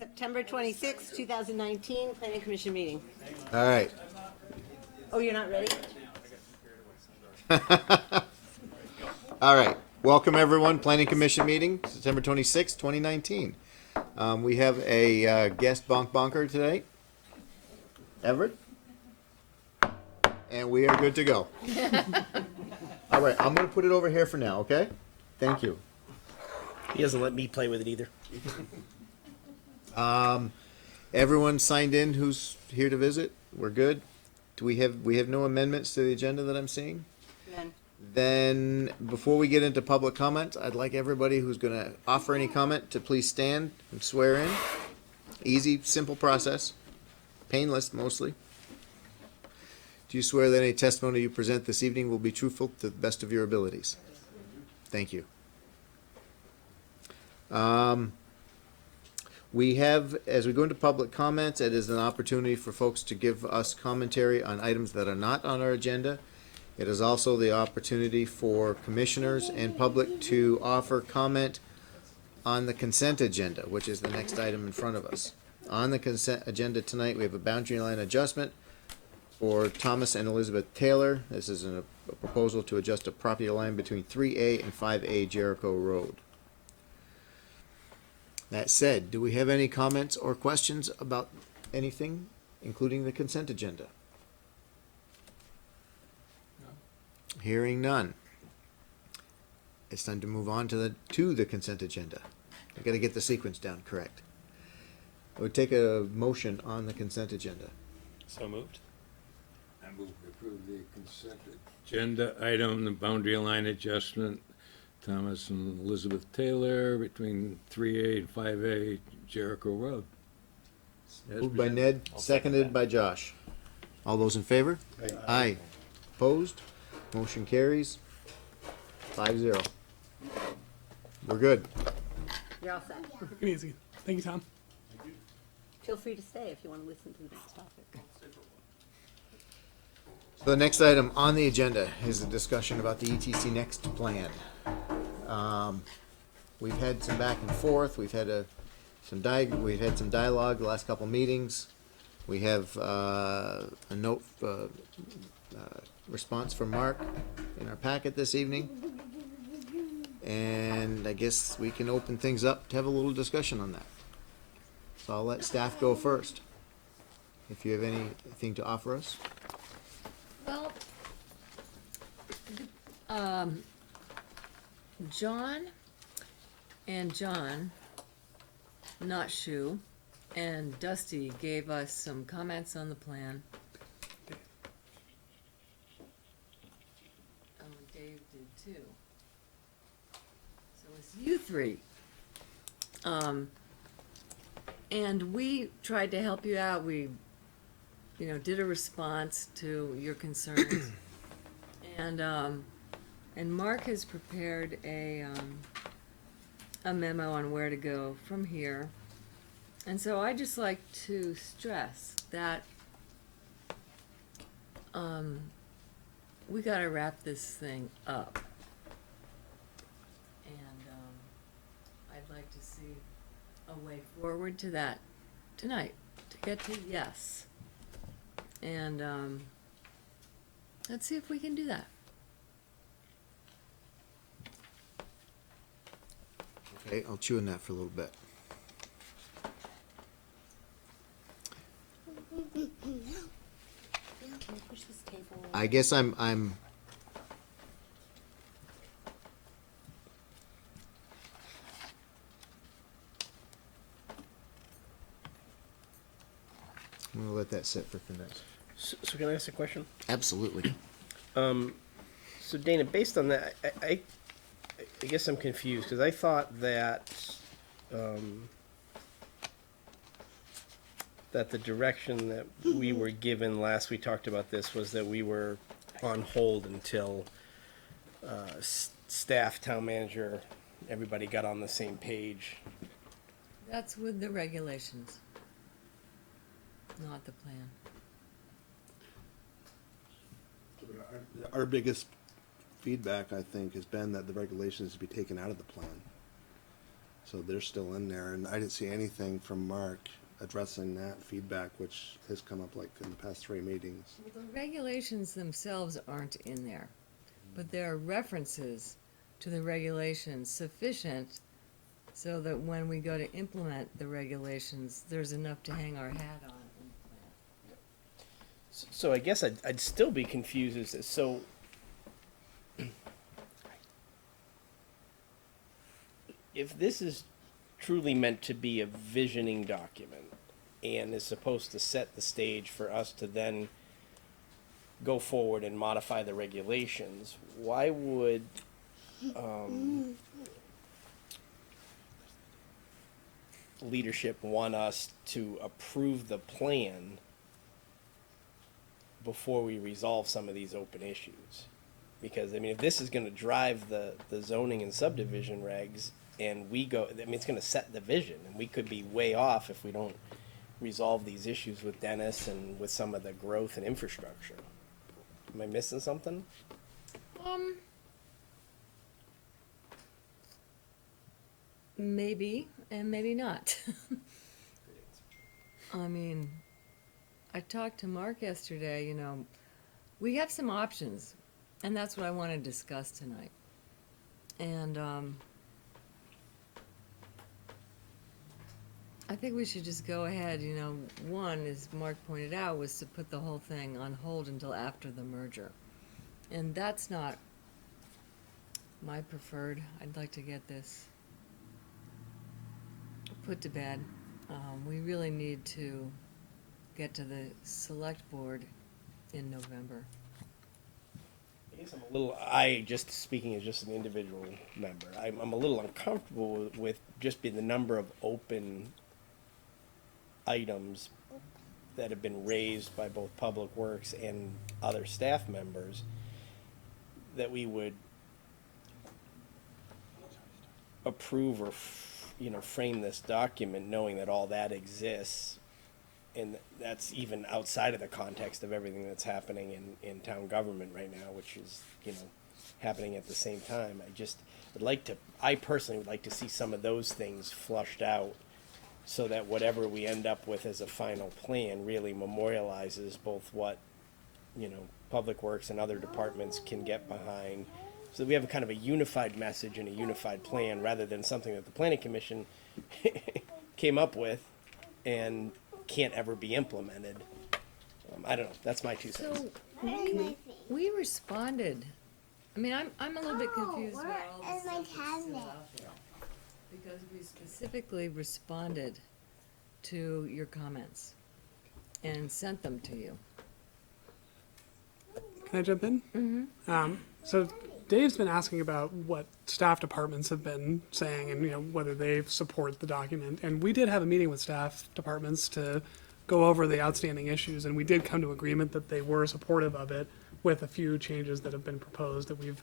September 26, 2019, Planning Commission meeting. All right. Oh, you're not ready? All right. Welcome, everyone. Planning Commission meeting, September 26, 2019. We have a guest bonker today, Everett. And we are good to go. All right. I'm going to put it over here for now, okay? Thank you. He doesn't let me play with it either. Everyone signed in who's here to visit? We're good? Do we have no amendments to the agenda that I'm seeing? None. Then, before we get into public comment, I'd like everybody who's going to offer any comment to please stand and swear in. Easy, simple process. Painless, mostly. Do you swear that any testimony you present this evening will be truthful to the best of your abilities? Thank you. We have, as we go into public comments, it is an opportunity for folks to give us commentary on items that are not on our agenda. It is also the opportunity for commissioners and public to offer comment on the consent agenda, which is the next item in front of us. On the consent agenda tonight, we have a boundary line adjustment for Thomas and Elizabeth Taylor. This is a proposal to adjust a property line between 3A and 5A Jericho Road. That said, do we have any comments or questions about anything, including the consent agenda? No. Hearing none. It's time to move on to the consent agenda. I got to get the sequence down correct. I would take a motion on the consent agenda. So moved. I move to approve the consent agenda item, the boundary line adjustment, Thomas and Elizabeth Taylor between 3A and 5A Jericho Road. Moved by Ned, seconded by Josh. All those in favor? Aye. Opposed? Motion carries 5-0. We're good. You're all set. Easy. Thank you, Tom. Feel free to stay if you want to listen to the next topic. So the next item on the agenda is a discussion about the ETC Next plan. We've had some back and forth. We've had some dialogue the last couple meetings. We have a note response from Mark in our packet this evening, and I guess we can open things up to have a little discussion on that. So I'll let staff go first. If you have anything to offer us. Well, John, not Shu, and Dusty gave us some comments on the plan. Oh, Dave did too. So it's you three. And we tried to help you out. We, did a response to your concerns. And Mark has prepared a memo on where to go from here. And so I just like to stress that we got to wrap this thing up. And I'd like to see a way forward to that tonight, to get to yes. And let's see if we can do that. Okay, I'll chew on that for a little bit. Can you push this table? I guess I'm gonna let that sit for tonight. So can I ask a question? Absolutely. So Dana, based on that, I guess I'm confused because I thought that that the direction that we were given last we talked about this was that we were on hold until staff, town manager, everybody got on the same page. That's with the regulations, not the plan. Our biggest feedback, I think, has been that the regulations be taken out of the plan. So they're still in there, and I didn't see anything from Mark addressing that feedback, which has come up like in the past 3 meetings. The regulations themselves aren't in there, but there are references to the regulations sufficient so that when we go to implement the regulations, there's enough to hang our hat on in the plan. So I guess I'd still be confused as to, so if this is truly meant to be a visioning document and is supposed to set the stage for us to then go forward and modify the regulations, why would leadership want us to approve the plan before we resolve some of these open issues? Because, I mean, if this is gonna drive the zoning and subdivision regs, and we go, I mean, it's gonna set the vision, and we could be way off if we don't resolve these issues with Dennis and with some of the growth and infrastructure. Am I missing something? Maybe, and maybe not. I mean, I talked to Mark yesterday, you know, we have some options, and that's what I want to discuss tonight. And, I think we should just go ahead, you know, one, as Mark pointed out, was to put the whole thing on hold until after the merger. And that's not my preferred. I'd like to get this put to bed. We really need to get to the select board in November. I guess I'm a little, just speaking as just an individual member, I'm a little uncomfortable with just being the number of open items that have been raised by both Public Works and other staff members, that we would approve or, frame this document knowing that all that exists. And that's even outside of the context of everything that's happening in town government right now, which is, happening at the same time. I personally would like to see some of those things flushed out so that whatever we end up with as a final plan really memorializes both what, Public Works and other departments can get behind, so that we have a kind of a unified message and a unified plan, rather than something that the planning commission came up with and can't ever be implemented. I don't know, that's my 2 cents. So, we responded. I mean, I'm a little bit confused about all Where's this my stuff that's still tablet? out there. Because we specifically responded to your comments and sent them to you. Can I jump in? Mm-hmm. So Dave's been asking about what staff departments have been saying and whether they support the document. And we did have a meeting with staff departments to go over the outstanding issues, and we did come to agreement that they were supportive of it, with a few changes that have been proposed that we've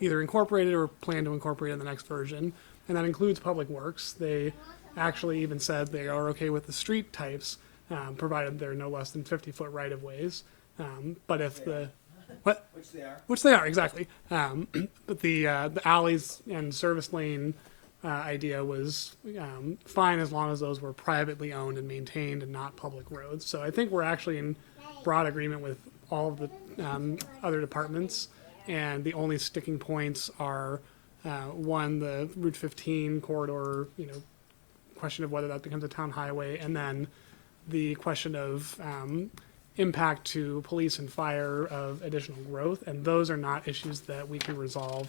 either incorporated or plan to incorporate in the next version. And that includes Public Works. They actually even said they are okay with the street types, provided they're no less than 50-foot right-of-ways. But if the which they are exactly. But the alleys and service lane idea was fine as long as those were privately owned and maintained and not public roads. So I think we're actually in broad agreement with all of the other departments, and the only sticking points are one, the Route 15 corridor, question of whether that becomes a town highway, and then the question of impact to police and fire of additional growth. And those are not issues that we can resolve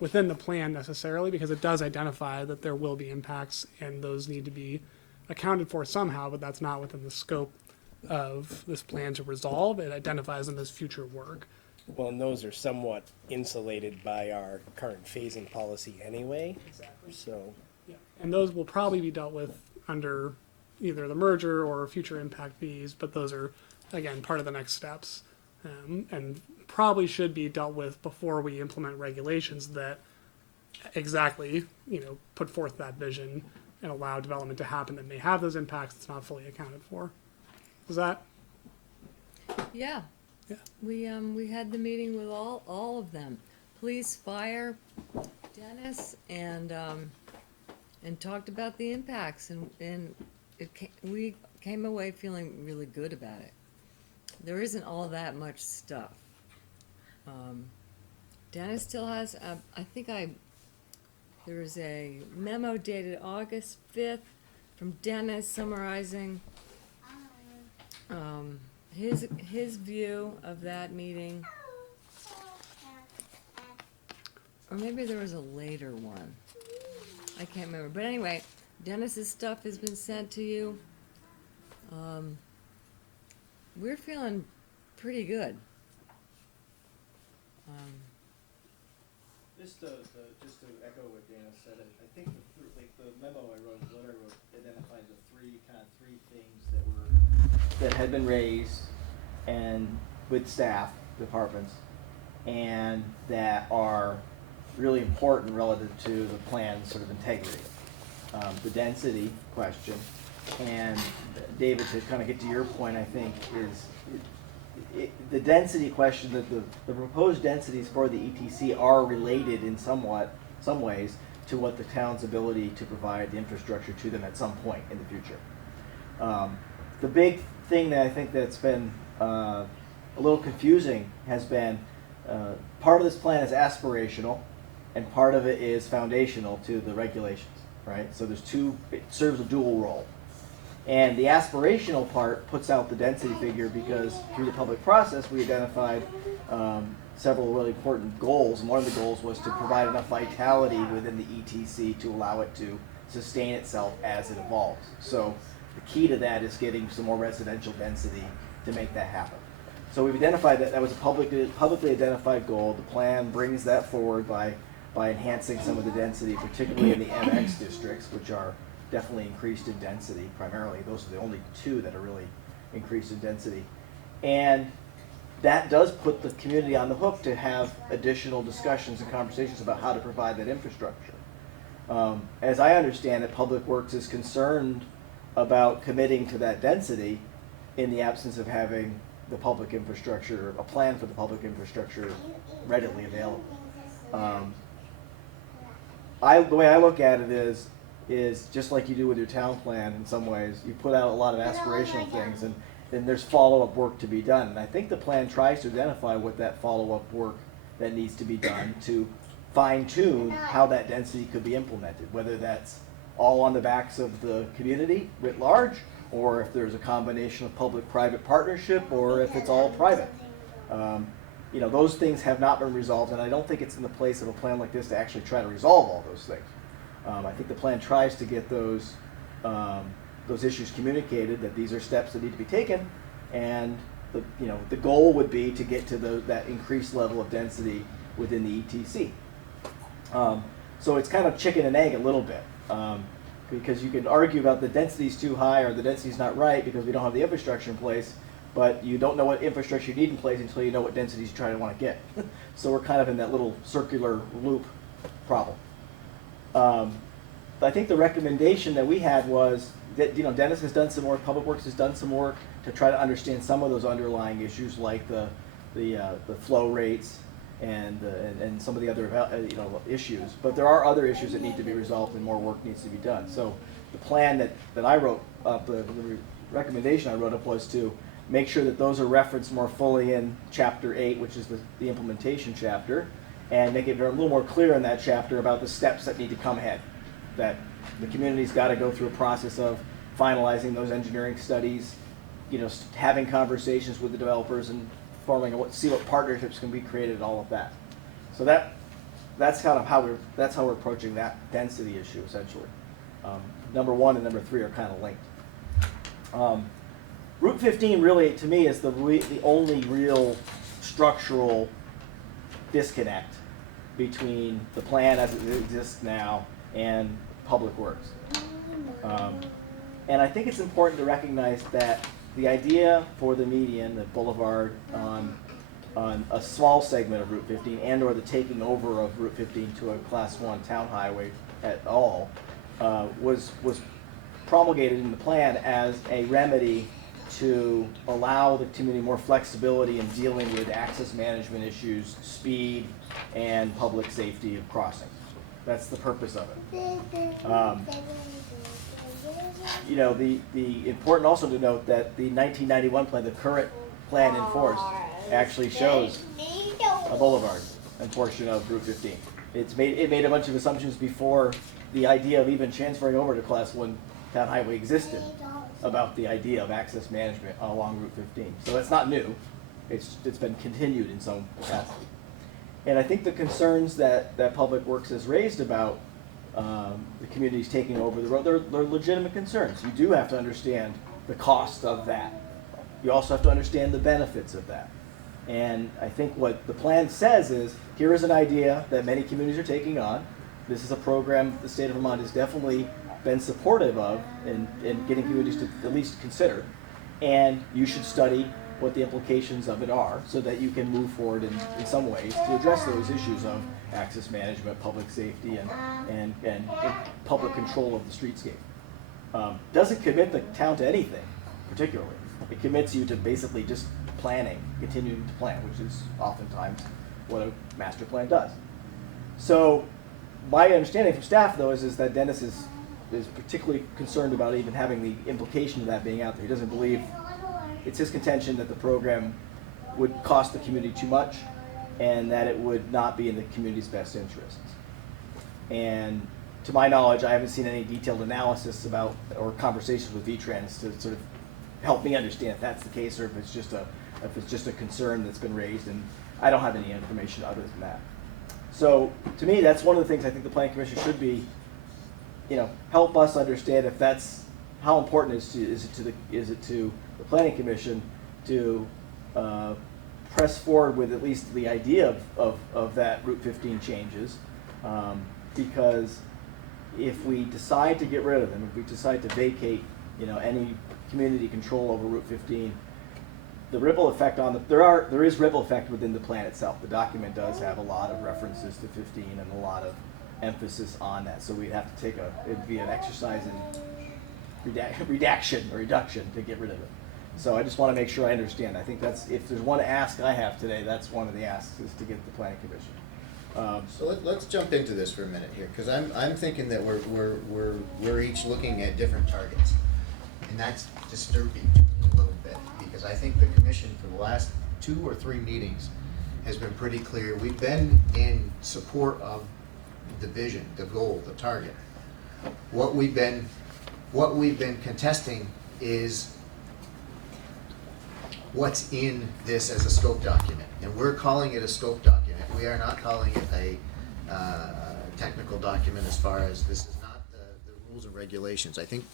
within the plan necessarily, because it does identify that there will be impacts and those need to be accounted for somehow, but that's not within the scope of this plan to resolve. It identifies them as future work. Well, and those are somewhat insulated by our current phasing policy anyway. Exactly. So. Yeah. And those will probably be dealt with under either the merger or future impact fees, but those are, again, part of the next steps, and probably should be dealt with before we implement regulations that exactly, put forth that vision and allow development to happen that may have those impacts that's not fully accounted for. Is that? Yeah. Yeah. We had the meeting with all of them, police, fire, Dennis, and and talked about the impacts, and we came away feeling really good about it. There isn't all that much stuff. Dennis still has, there was a memo dated August 5th from Dennis summarizing his view of that meeting. Or maybe there was a later one. I can't remember. But anyway, Dennis's stuff has been sent to you. We're feeling pretty good. Just to echo what Dana said, I think the memo I wrote, the letter I wrote, identified the three things that had been raised and with staff departments, and that are really important relative to the plan's sort of integrity. The density question, and David, to kind of get to your point, I think is the density question, that the proposed densities for the ETC are related in some ways to what the town's ability to provide the infrastructure to them at some point in the future. The big thing that I think that's been a little confusing has been part of this plan is aspirational, and part of it is foundational to the regulations, right? So there's it serves a dual role. And the aspirational part puts out the density figure because through the public process we identified several really important goals, and one of the goals was to provide enough vitality within the ETC to allow it to sustain itself as it evolves. So the key to that is getting some more residential density to make that happen. So we've identified that was a publicly identified goal. The plan brings that forward by enhancing some of the density, particularly in the MX districts, which are definitely increased in density. Primarily, those are the only two that are really increased in density. And that does put the community on the hook to have additional discussions and conversations about how to provide that infrastructure. As I understand it, Public Works is concerned about committing to that density in the absence of having the public infrastructure, a plan for the public infrastructure readily available. The way I look at it is just like you do with your town plan in some ways. You put out a lot of aspirational things, and then there's follow-up work to be done. And I think the plan tries to identify what that follow-up work that needs to be done to fine-tune how that density could be implemented, whether that's all on the backs of the community writ large, or if there's a combination of public-private partnership, or if it's all private. Those things have not been resolved, and I don't think it's in the place of a plan like this to actually try to resolve all those things. I think the plan tries to get those issues communicated, that these are steps that need to be taken, and the goal would be to get to that increased level of density within the ETC. So it's kind of chicken and egg a little bit, because you can argue about the density's too high or the density's not right because we don't have the infrastructure in place, but you don't know what infrastructure you need in place until you know what densities you try to want to get. So we're kind of in that little circular loop problem. I think the recommendation that we had was that Dennis has done some work, Public Works has done some work to try to understand some of those underlying issues, like the flow rates and some of the other issues. But there are other issues that need to be resolved, and more work needs to be done. So the plan that I wrote up, the recommendation I wrote up, was to make sure that those are referenced more fully in Chapter 8, which is the implementation chapter, and make it a little more clear in that chapter about the steps that need to come ahead. That the community's got to go through a process of finalizing those engineering studies, having conversations with the developers and see what partnerships can be created, all of that. So that's kind of how we're approaching that density issue essentially. Number 1 and number 3 are kind of linked. Route 15 really, to me, is the only real structural disconnect between the plan as it exists now and Public Works. And I think it's important to recognize that the idea for the median, the boulevard on a small segment of Route 15, and or the taking over of Route 15 to a Class 1 town highway at all, was promulgated in the plan as a remedy to allow the community more flexibility in dealing with access management issues, speed, and public safety of crossings. That's the purpose of it. You know, the important also to note that the 1991 plan, the current plan in force, actually shows a boulevard and portion of Route 15. It made a bunch of assumptions before the idea of even transferring over to Class 1 town highway existed about the idea of access management along Route 15. So that's not new. It's been continued in some capacity. And I think the concerns that Public Works has raised about the communities taking over the road, they're legitimate concerns. You do have to understand the cost of that. You also have to understand the benefits of that. And I think what the plan says is, here is an idea that many communities are taking on. This is a program the state of Vermont has definitely been supportive of in getting communities to at least consider. And you should study what the implications of it are so that you can move forward in some ways to address those issues of access management, public safety, and public control of the streetscape. Doesn't commit the town to anything particularly. It commits you to basically just planning, continuing to plan, which is oftentimes what a master plan does. So my understanding from staff, though, is that Dennis is particularly concerned about even having the implication of that being out there. He doesn't believe, it's his contention that the program would cost the community too much and that it would not be in the community's best interests. And to my knowledge, I haven't seen any detailed analysis about or conversations with V-Trans to sort of help me understand if that's the case or if it's just a concern that's been raised, and I don't have any information other than that. So to me, that's one of the things I think the Planning Commission should be, help us understand if that's how important is it to the Planning Commission to press forward with at least the idea of that Route 15 changes, because if we decide to get rid of them, if we decide to vacate, any community control over Route 15, the ripple effect on there is ripple effect within the plan itself. The document does have a lot of references to 15 and a lot of emphasis on that. So we'd have to take it'd be an exercise in reduction to get rid of it. So I just want to make sure I understand. I think that's, if there's one ask I have today, that's one of the asks, is to get the Planning Commission. So let's jump into this for a minute here, because I'm thinking that we're each looking at different targets, and that's disturbing a little bit, because I think the commission for the last 2 or 3 meetings has been pretty clear. We've been in support of the vision, the goal, the target. What we've been contesting is what's in this as a scope document, and we're calling it a scope document. We are not calling it a technical document, as far as this is not the rules and regulations. I think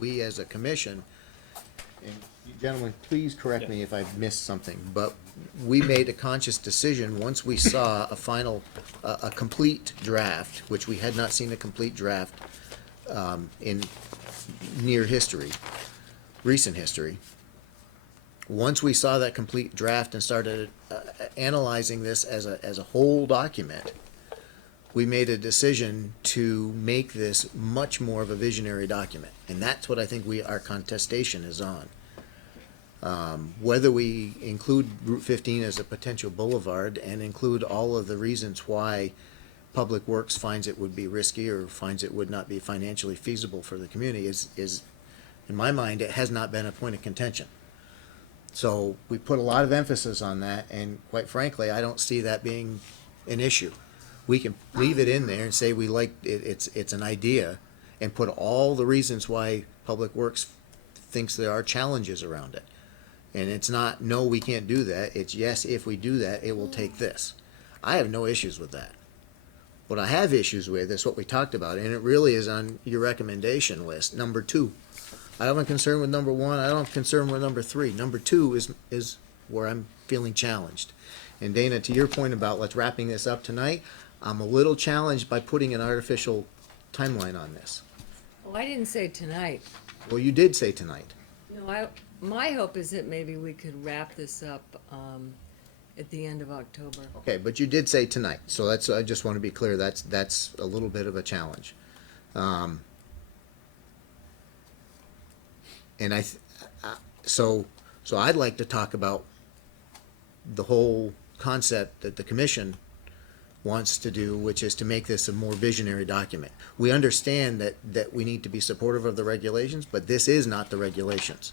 we as a commission, and you gentlemen, please correct me if I've missed something, but we made a conscious decision once we saw a complete draft, which we had not seen a complete draft in recent history. Once we saw that complete draft and started analyzing this as a whole document, we made a decision to make this much more of a visionary document. And that's what I think our contestation is on. Whether we include Route 15 as a potential boulevard and include all of the reasons why Public Works finds it would be risky or finds it would not be financially feasible for the community is in my mind, it has not been a point of contention. So we put a lot of emphasis on that, and quite frankly, I don't see that being an issue. We can leave it in there and say we like it, it's an idea, and put all the reasons why Public Works thinks there are challenges around it. And it's not, no, we can't do that. It's, yes, if we do that, it will take this. I have no issues with that. What I have issues with is what we talked about, and it really is on your recommendation list, number 2. I don't have a concern with number 1. I don't have a concern with number 3. Number 2 is where I'm feeling challenged. And Dana, to your point about let's wrapping this up tonight, I'm a little challenged by putting an artificial timeline on this. Well, I didn't say tonight. Well, you did say tonight. No, my hope is that maybe we could wrap this up at the end of October. Okay, but you did say tonight, so I just want to be clear, that's a little bit of a challenge. And so I'd like to talk about the whole concept that the commission wants to do, which is to make this a more visionary document. We understand that we need to be supportive of the regulations, but this is not the regulations.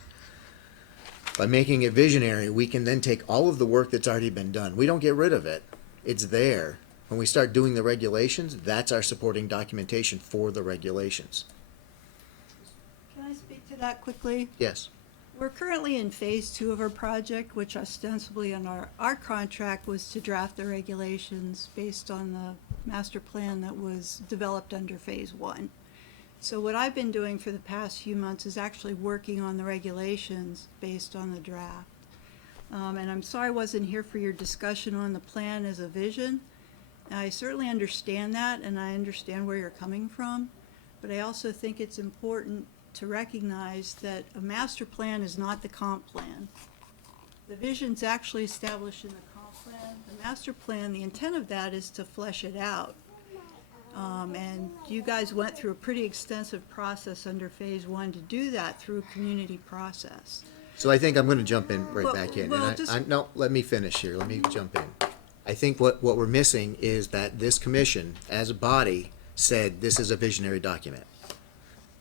By making it visionary, we can then take all of the work that's already been done. We don't get rid of it. It's there. When we start doing the regulations, that's our supporting documentation for the regulations. Can I speak to that quickly? Yes. We're currently in phase 2 of our project, which ostensibly on our contract was to draft the regulations based on the master plan that was developed under phase 1. So what I've been doing for the past few months is actually working on the regulations based on the draft. And I'm sorry I wasn't here for your discussion on the plan as a vision. I certainly understand that, and I understand where you're coming from, but I also think it's important to recognize that a master plan is not the comp plan. The vision's actually established in the comp plan. The master plan, the intent of that is to flesh it out. And you guys went through a pretty extensive process under phase 1 to do that through a community process. So I think I'm going to jump in right Well- back in. well, And just- no, let me finish here. Let me jump in. I think what we're missing is that this commission, as a body, said this is a visionary document.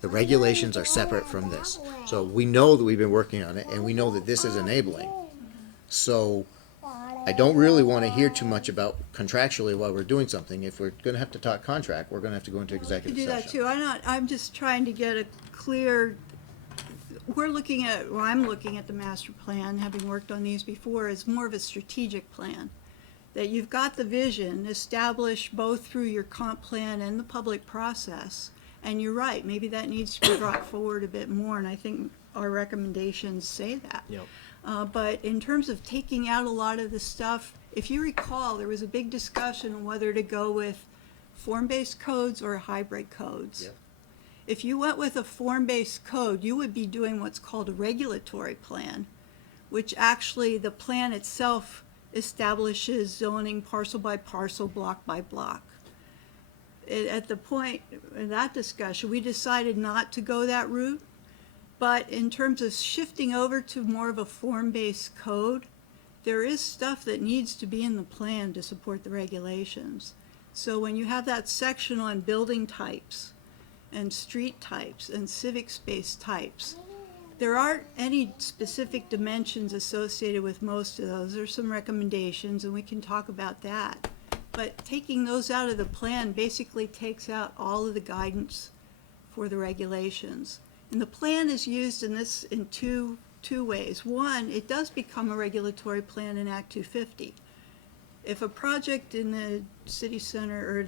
The regulations are separate from this. So we know that we've been working on it, and we know that this is enabling. So I don't really want to hear too much about contractually while we're doing something. If we're going to have to talk contract, we're going to have to go into You executive do session. that too. I'm just trying to get a clear, I'm looking at the master plan, having worked on these before, as more of a strategic plan. That you've got the vision established both through your comp plan and the public process. And you're right, maybe that needs to be brought forward a bit more, and I think our recommendations say that. Yep. But in terms of taking out a lot of the stuff, if you recall, there was a big discussion on whether to go with form-based codes or hybrid codes. Yep. If you went with a form-based code, you would be doing what's called a regulatory plan, which actually the plan itself establishes zoning parcel by parcel, block by block. At the point in that discussion, we decided not to go that route. But in terms of shifting over to more of a form-based code, there is stuff that needs to be in the plan to support the regulations. So when you have that section on building types and street types and civic space types, there aren't any specific dimensions associated with most of those. There's some recommendations, and we can talk about that. But taking those out of the plan basically takes out all of the guidance for the regulations. And the plan is used in two ways. One, it does become a regulatory plan in Act 250. If a project in the city center or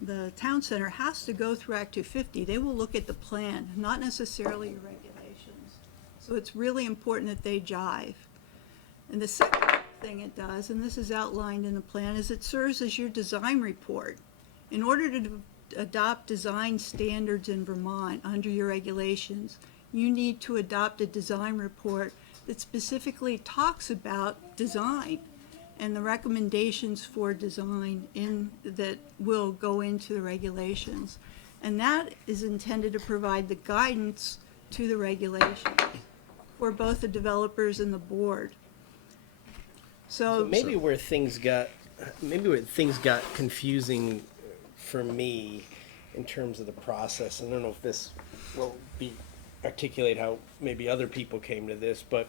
the town center has to go through Act 250, they will look at the plan, not necessarily your regulations. So it's really important that they jive. And the second thing it does, and this is outlined in the plan, is it serves as your design report. In order to adopt design standards in Vermont under your regulations, you need to adopt a design report that specifically talks about design and the recommendations for design that will go into the regulations. And that is intended to provide the guidance to the regulations for both the developers and the board. So maybe where things got confusing for me in terms of the process, I don't know if this will articulate how maybe other people came to this, but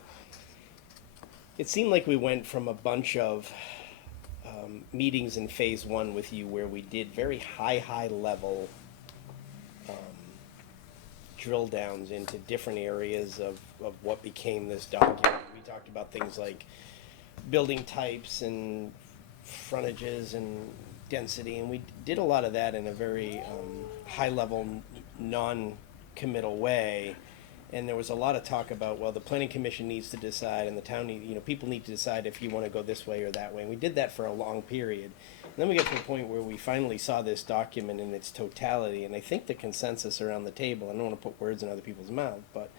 it seemed like we went from a bunch of meetings in phase 1 with you where we did very high level drill downs into different areas of what became this document. We talked about things like building types and frontages and density, and we did a lot of that in a very high level, non-committal way. And there was a lot of talk about, well, the planning commission needs to decide, and the town people need to decide if you want to go this way or that way. And we did that for a long period. And then we got to the point where we finally saw this document in its totality, and I think the consensus around the table, I don't want to put words in other people's mouth, but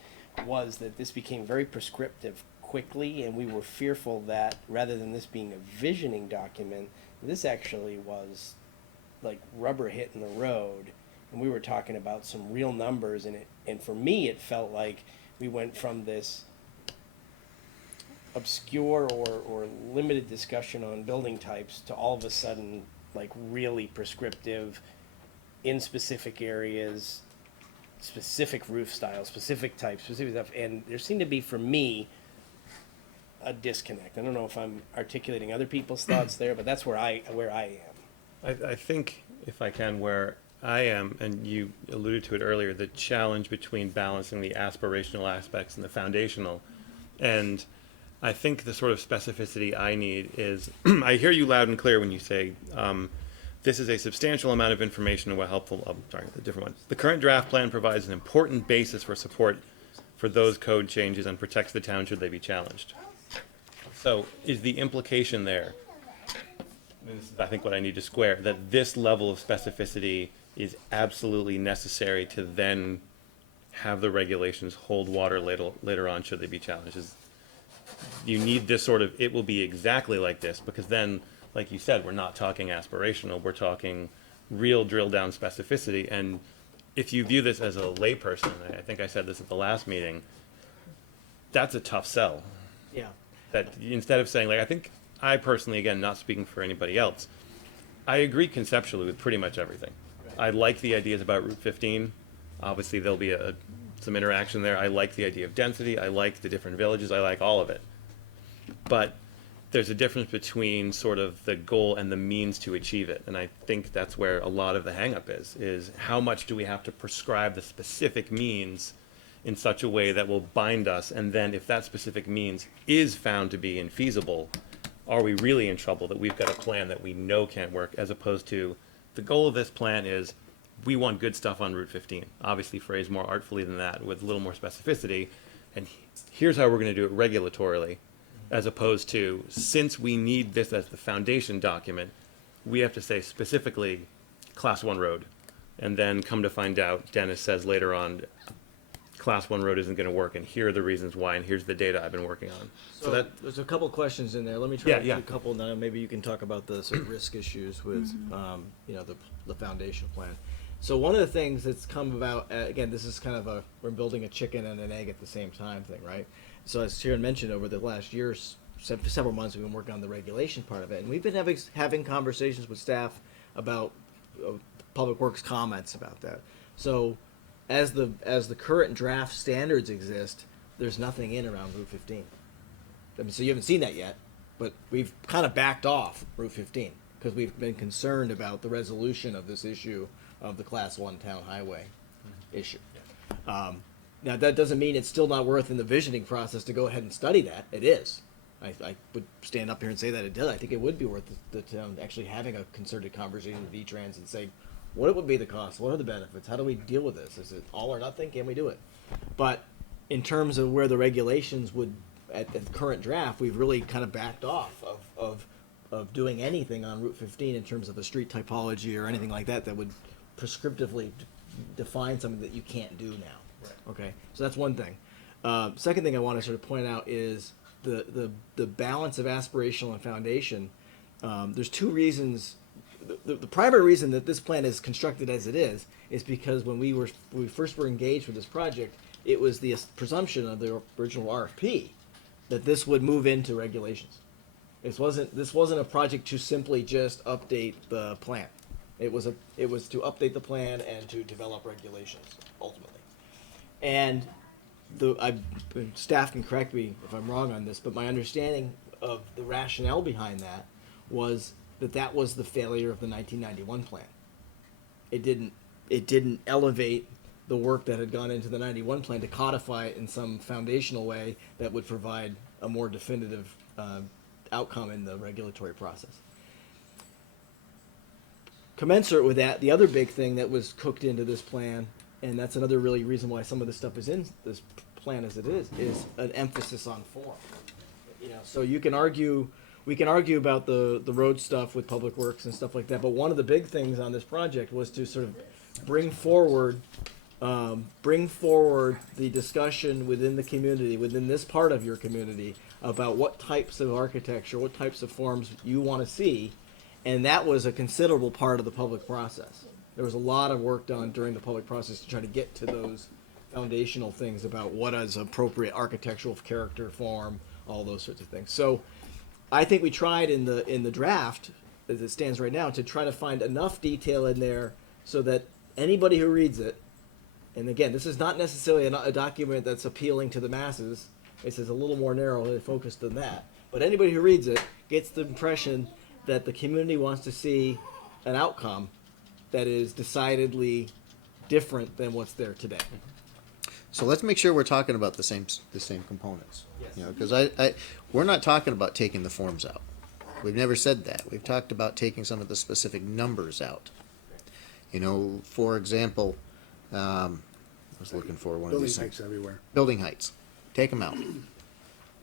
was that this became very prescriptive quickly, and we were fearful that rather than this being a visioning document, this actually was like rubber hitting the road. And we were talking about some real numbers in it, and for me it felt like we went from this obscure or limited discussion on building types to all of a sudden like really prescriptive in specific areas, specific roof styles, specific types, specific stuff. And there seemed to be, for me, a disconnect. I don't know if I'm articulating other people's thoughts there, but that's where I am. I think, if I can, where I am, and you alluded to it earlier, the challenge between balancing the aspirational aspects and the foundational. And I think the sort of specificity I need is, I hear you loud and clear when you say, this is a substantial amount of information and what helpful, a different one. The current draft plan provides an important basis for support for those code changes and protects the town should they be challenged. So is the implication there, this is, I think, what I need to square, that this level of specificity is absolutely necessary to then have the regulations hold water later on should they be challenged? You need this sort of, it will be exactly like this, because then, like you said, we're not talking aspirational, we're talking real drill down specificity. And if you view this as a layperson, I think I said this at the last meeting, that's a tough sell. Yeah. That instead of saying, like, I think I personally, again, not speaking for anybody else, I agree conceptually with pretty much everything. I like the ideas about Route 15. Obviously, there'll be some interaction there. I like the idea of density. I like the different villages. I like all of it. But there's a difference between sort of the goal and the means to achieve it. And I think that's where a lot of the hang-up is how much do we have to prescribe the specific means in such a way that will bind us? And then if that specific means is found to be infeasible, are we really in trouble that we've got a plan that we know can't work, as opposed to the goal of this plan is we want good stuff on Route 15, obviously phrased more artfully than that with a little more specificity, and here's how we're going to do it regulatorily, as opposed to, since we need this as the foundation document, we have to say specifically Class 1 road, and then come to find out, Dennis says later on, Class 1 road isn't going to work, and here are the reasons why, and here's the data I've been working on. So that there's a couple questions in there. Let me try to do Yeah. a couple, and then maybe you can talk about the sort of risk issues with, the foundation plan. So one of the things that's come about, again, this is kind of we're building a chicken and an egg at the same time thing, right? So as Sharon mentioned, over the last years, several months, we've been working on the regulation part of it, and we've been having conversations with staff about Public Works comments about that. So as the current draft standards exist, there's nothing in around Route 15. I mean, so you haven't seen that yet, but we've kind of backed off Route 15 because we've been concerned about the resolution of this issue of the Class 1 town highway issue. Now, that doesn't mean it's still not worth in the visioning process to go ahead and study that. It is. I would stand up here and say that it does. I think it would be worth the town actually having a concerted conversation with V-Trans and say, what would be the cost? What are the benefits? How do we deal with this? Is it all or nothing? Can we do it? But in terms of where the regulations would, at the current draft, we've really kind of backed off of doing anything on Route 15 in terms of a street typology or anything like that would prescriptively define something that you can't do now. Right. Okay, so that's one thing. Second thing I want to sort of point out is the balance of aspirational and foundation. There's two reasons. The primary reason that this plan is constructed as it is because when we first were engaged with this project, it was the presumption of the original RFP that this would move into regulations. This wasn't a project to simply just update the plan. It was to update the plan and to develop regulations ultimately. And staff can correct me if I'm wrong on this, but my understanding of the rationale behind that was that was the failure of the 1991 plan. It didn't elevate the work that had gone into the 91 plan to codify it in some foundational way that would provide a more definitive outcome in the regulatory process. Commensurate with that, the other big thing that was cooked into this plan, and that's another really reason why some of this stuff is in this plan as it is an emphasis on form. So we can argue about the road stuff with Public Works and stuff like that, but one of the big things on this project was to sort of bring forward the discussion within the community, within this part of your community, about what types of architecture, what types of forms you want to see, and that was a considerable part of the public process. There was a lot of work done during the public process to try to get to those foundational things about what is appropriate architectural character form, all those sorts of things. So I think we tried in the draft as it stands right now to try to find enough detail in there so that anybody who reads it, and again, this is not necessarily a document that's appealing to the masses. This is a little more narrowly focused than that. But anybody who reads it gets the impression that the community wants to see an outcome that is decidedly different than what's there today. So let's make sure we're talking about the same components. Yes. You know, because we're not talking about taking the forms out. We've never said that. We've talked about taking some of the specific numbers out. You know, for example, I was looking for one of Building these things. heights everywhere. Building heights, take them out.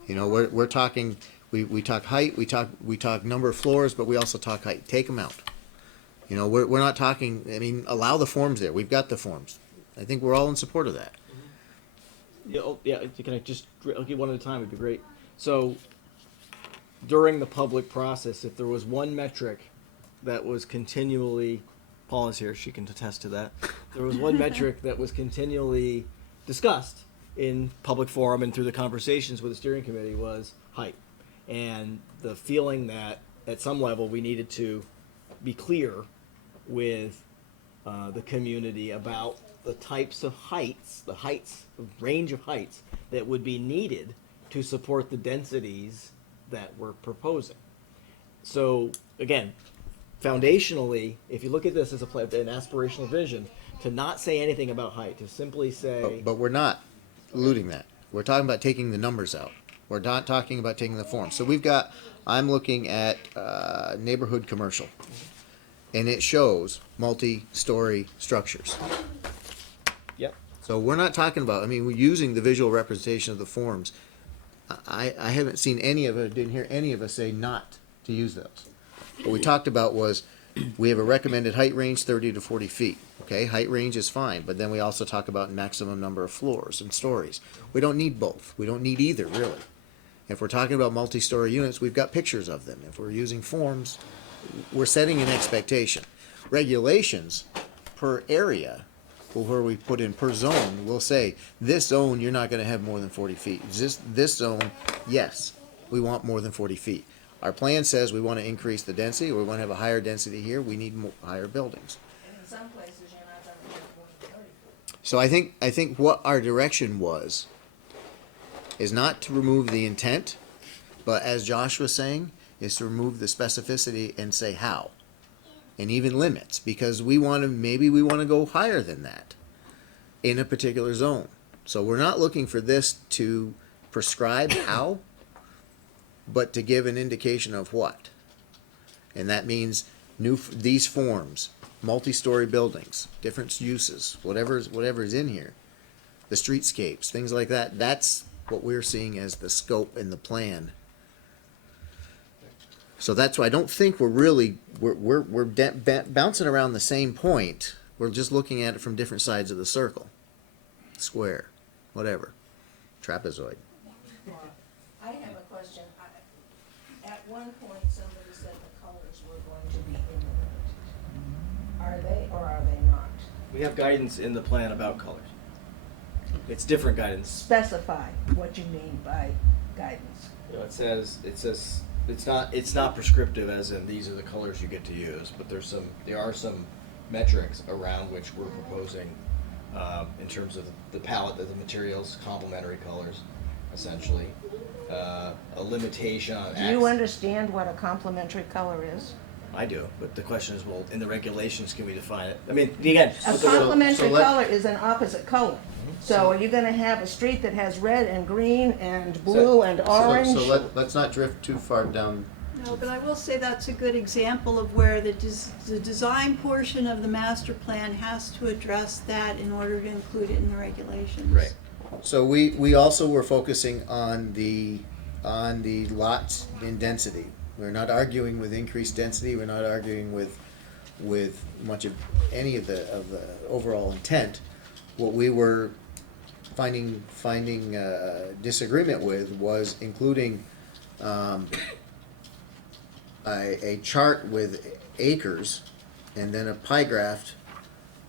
You know, we're talking. We talk height. We talk number of floors, but we also talk height. Take them out. You know, we're not talking. I mean, allow the forms there. We've got the forms. I think we're all in support of that. Yeah, can I just, I'll get one at a time, it'd be great. So, during the public process, if there was one metric that was continually, Paul is here, she can attest to that. There was one metric that was continually discussed in public forum and through the conversations with the steering committee was height. And the feeling that at some level we needed to be clear with the community about the types of heights, the range of heights that would be needed to support the densities that we're proposing. So again, foundationally, if you look at this as an aspirational vision, to not say anything about height, to simply say, But we're not alluding that. We're talking about taking the numbers out. We're not talking about taking the forms. So I'm looking at neighborhood commercial, and it shows multi-story structures. yep, So we're not talking about, I mean, we're using the visual representation of the forms. I haven't seen any of it, didn't hear any of us say not to use those. What we talked about was, we have a recommended height range 30 to 40 feet. Okay, height range is fine, but then we also talk about maximum number of floors and stories. We don't need both. We don't need either, really. If we're talking about multi-story units, we've got pictures of them. If we're using forms, we're setting an expectation. Regulations per area, where we put in per zone, we'll say, this zone, you're not gonna have more than 40 feet. This zone, yes, we want more than 40 feet. Our plan says we wanna increase the density, we wanna have a higher density here, we need higher buildings. And in some places, you're not gonna get more than 30 feet. So I think what our direction was is not to remove the intent, but as Josh was saying, is to remove the specificity and say how. And even limits, because maybe we want to go higher than that in a particular zone. So we're not looking for this to prescribe how, but to give an indication of what. And that means these forms, multi-story buildings, different uses, whatever is in here, the streetscapes, things like that. That's what we're seeing as the scope and the plan. So that's why I don't think we're bouncing around the same point. We're just looking at it from different sides of the circle, square, whatever, trapezoid. I have a question. At one point, somebody said the colors were going to be in the Are they or are they not? we have guidance in the plan about colors. It's different guidance. Specify what you mean by guidance. You know, it says it's not prescriptive as in these are the colors you get to use, but there are some metrics around which we're proposing in terms of the palette of the materials, complementary colors, essentially. A limitation on Do you understand what a complementary color is? I do, but the question is, well, in the regulations, can we define it? I mean, again, A complementary color is an opposite color. So are you gonna have a street that has red and green and blue and orange? So let's not drift too far down. No, but I will say that's a good example of where the design portion of the master plan has to address that in order to include it in the regulations. right. So we also were focusing on the lots in density. We're not arguing with increased density. We're not arguing with much of any of the overall intent. What we were finding disagreement with was including a chart with acres and then a pie graph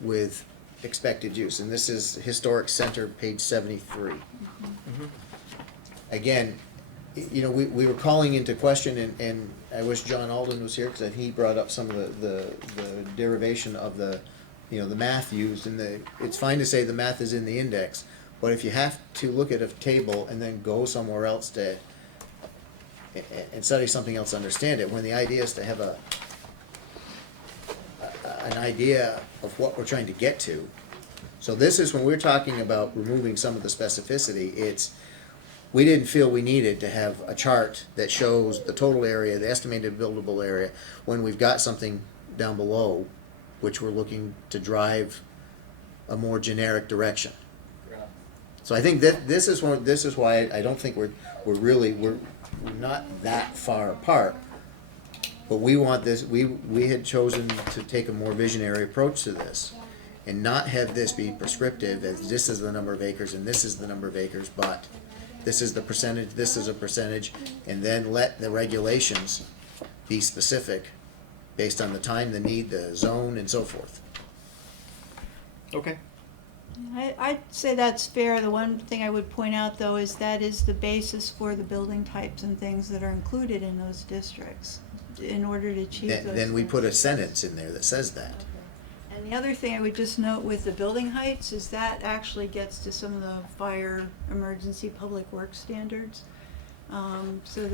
with expected use. And this is Historic Center, page 73. Again, you know, we were calling into question, and I wish John Alden was here, because he brought up some of the derivation of the, you know, the math used, and it's fine to say the math is in the index, but if you have to look at a table and then go somewhere else to, and study something else to understand it, when the idea is to have an idea of what we're trying to get to. So this is when we're talking about removing some of the specificity, we didn't feel we needed to have a chart that shows the total area, the estimated buildable area, when we've got something down below, which we're looking to drive a more generic direction. So I think that this is why I don't think we're not that far apart. But we want this, we had chosen to take a more visionary approach to this and not have this be prescriptive as this is the number of acres and this is the number of acres, but this is the percentage, this is a percentage, and then let the regulations be specific based on the time, the need, the zone, and so forth. Okay. I'd say that's fair. The one thing I would point out, though, is that is the basis for the building types and things that are included in those districts in order to achieve those. Then we things. put a sentence in there that says that. And the other thing I would just note with the building heights is that actually gets to some of the fire emergency public works standards. So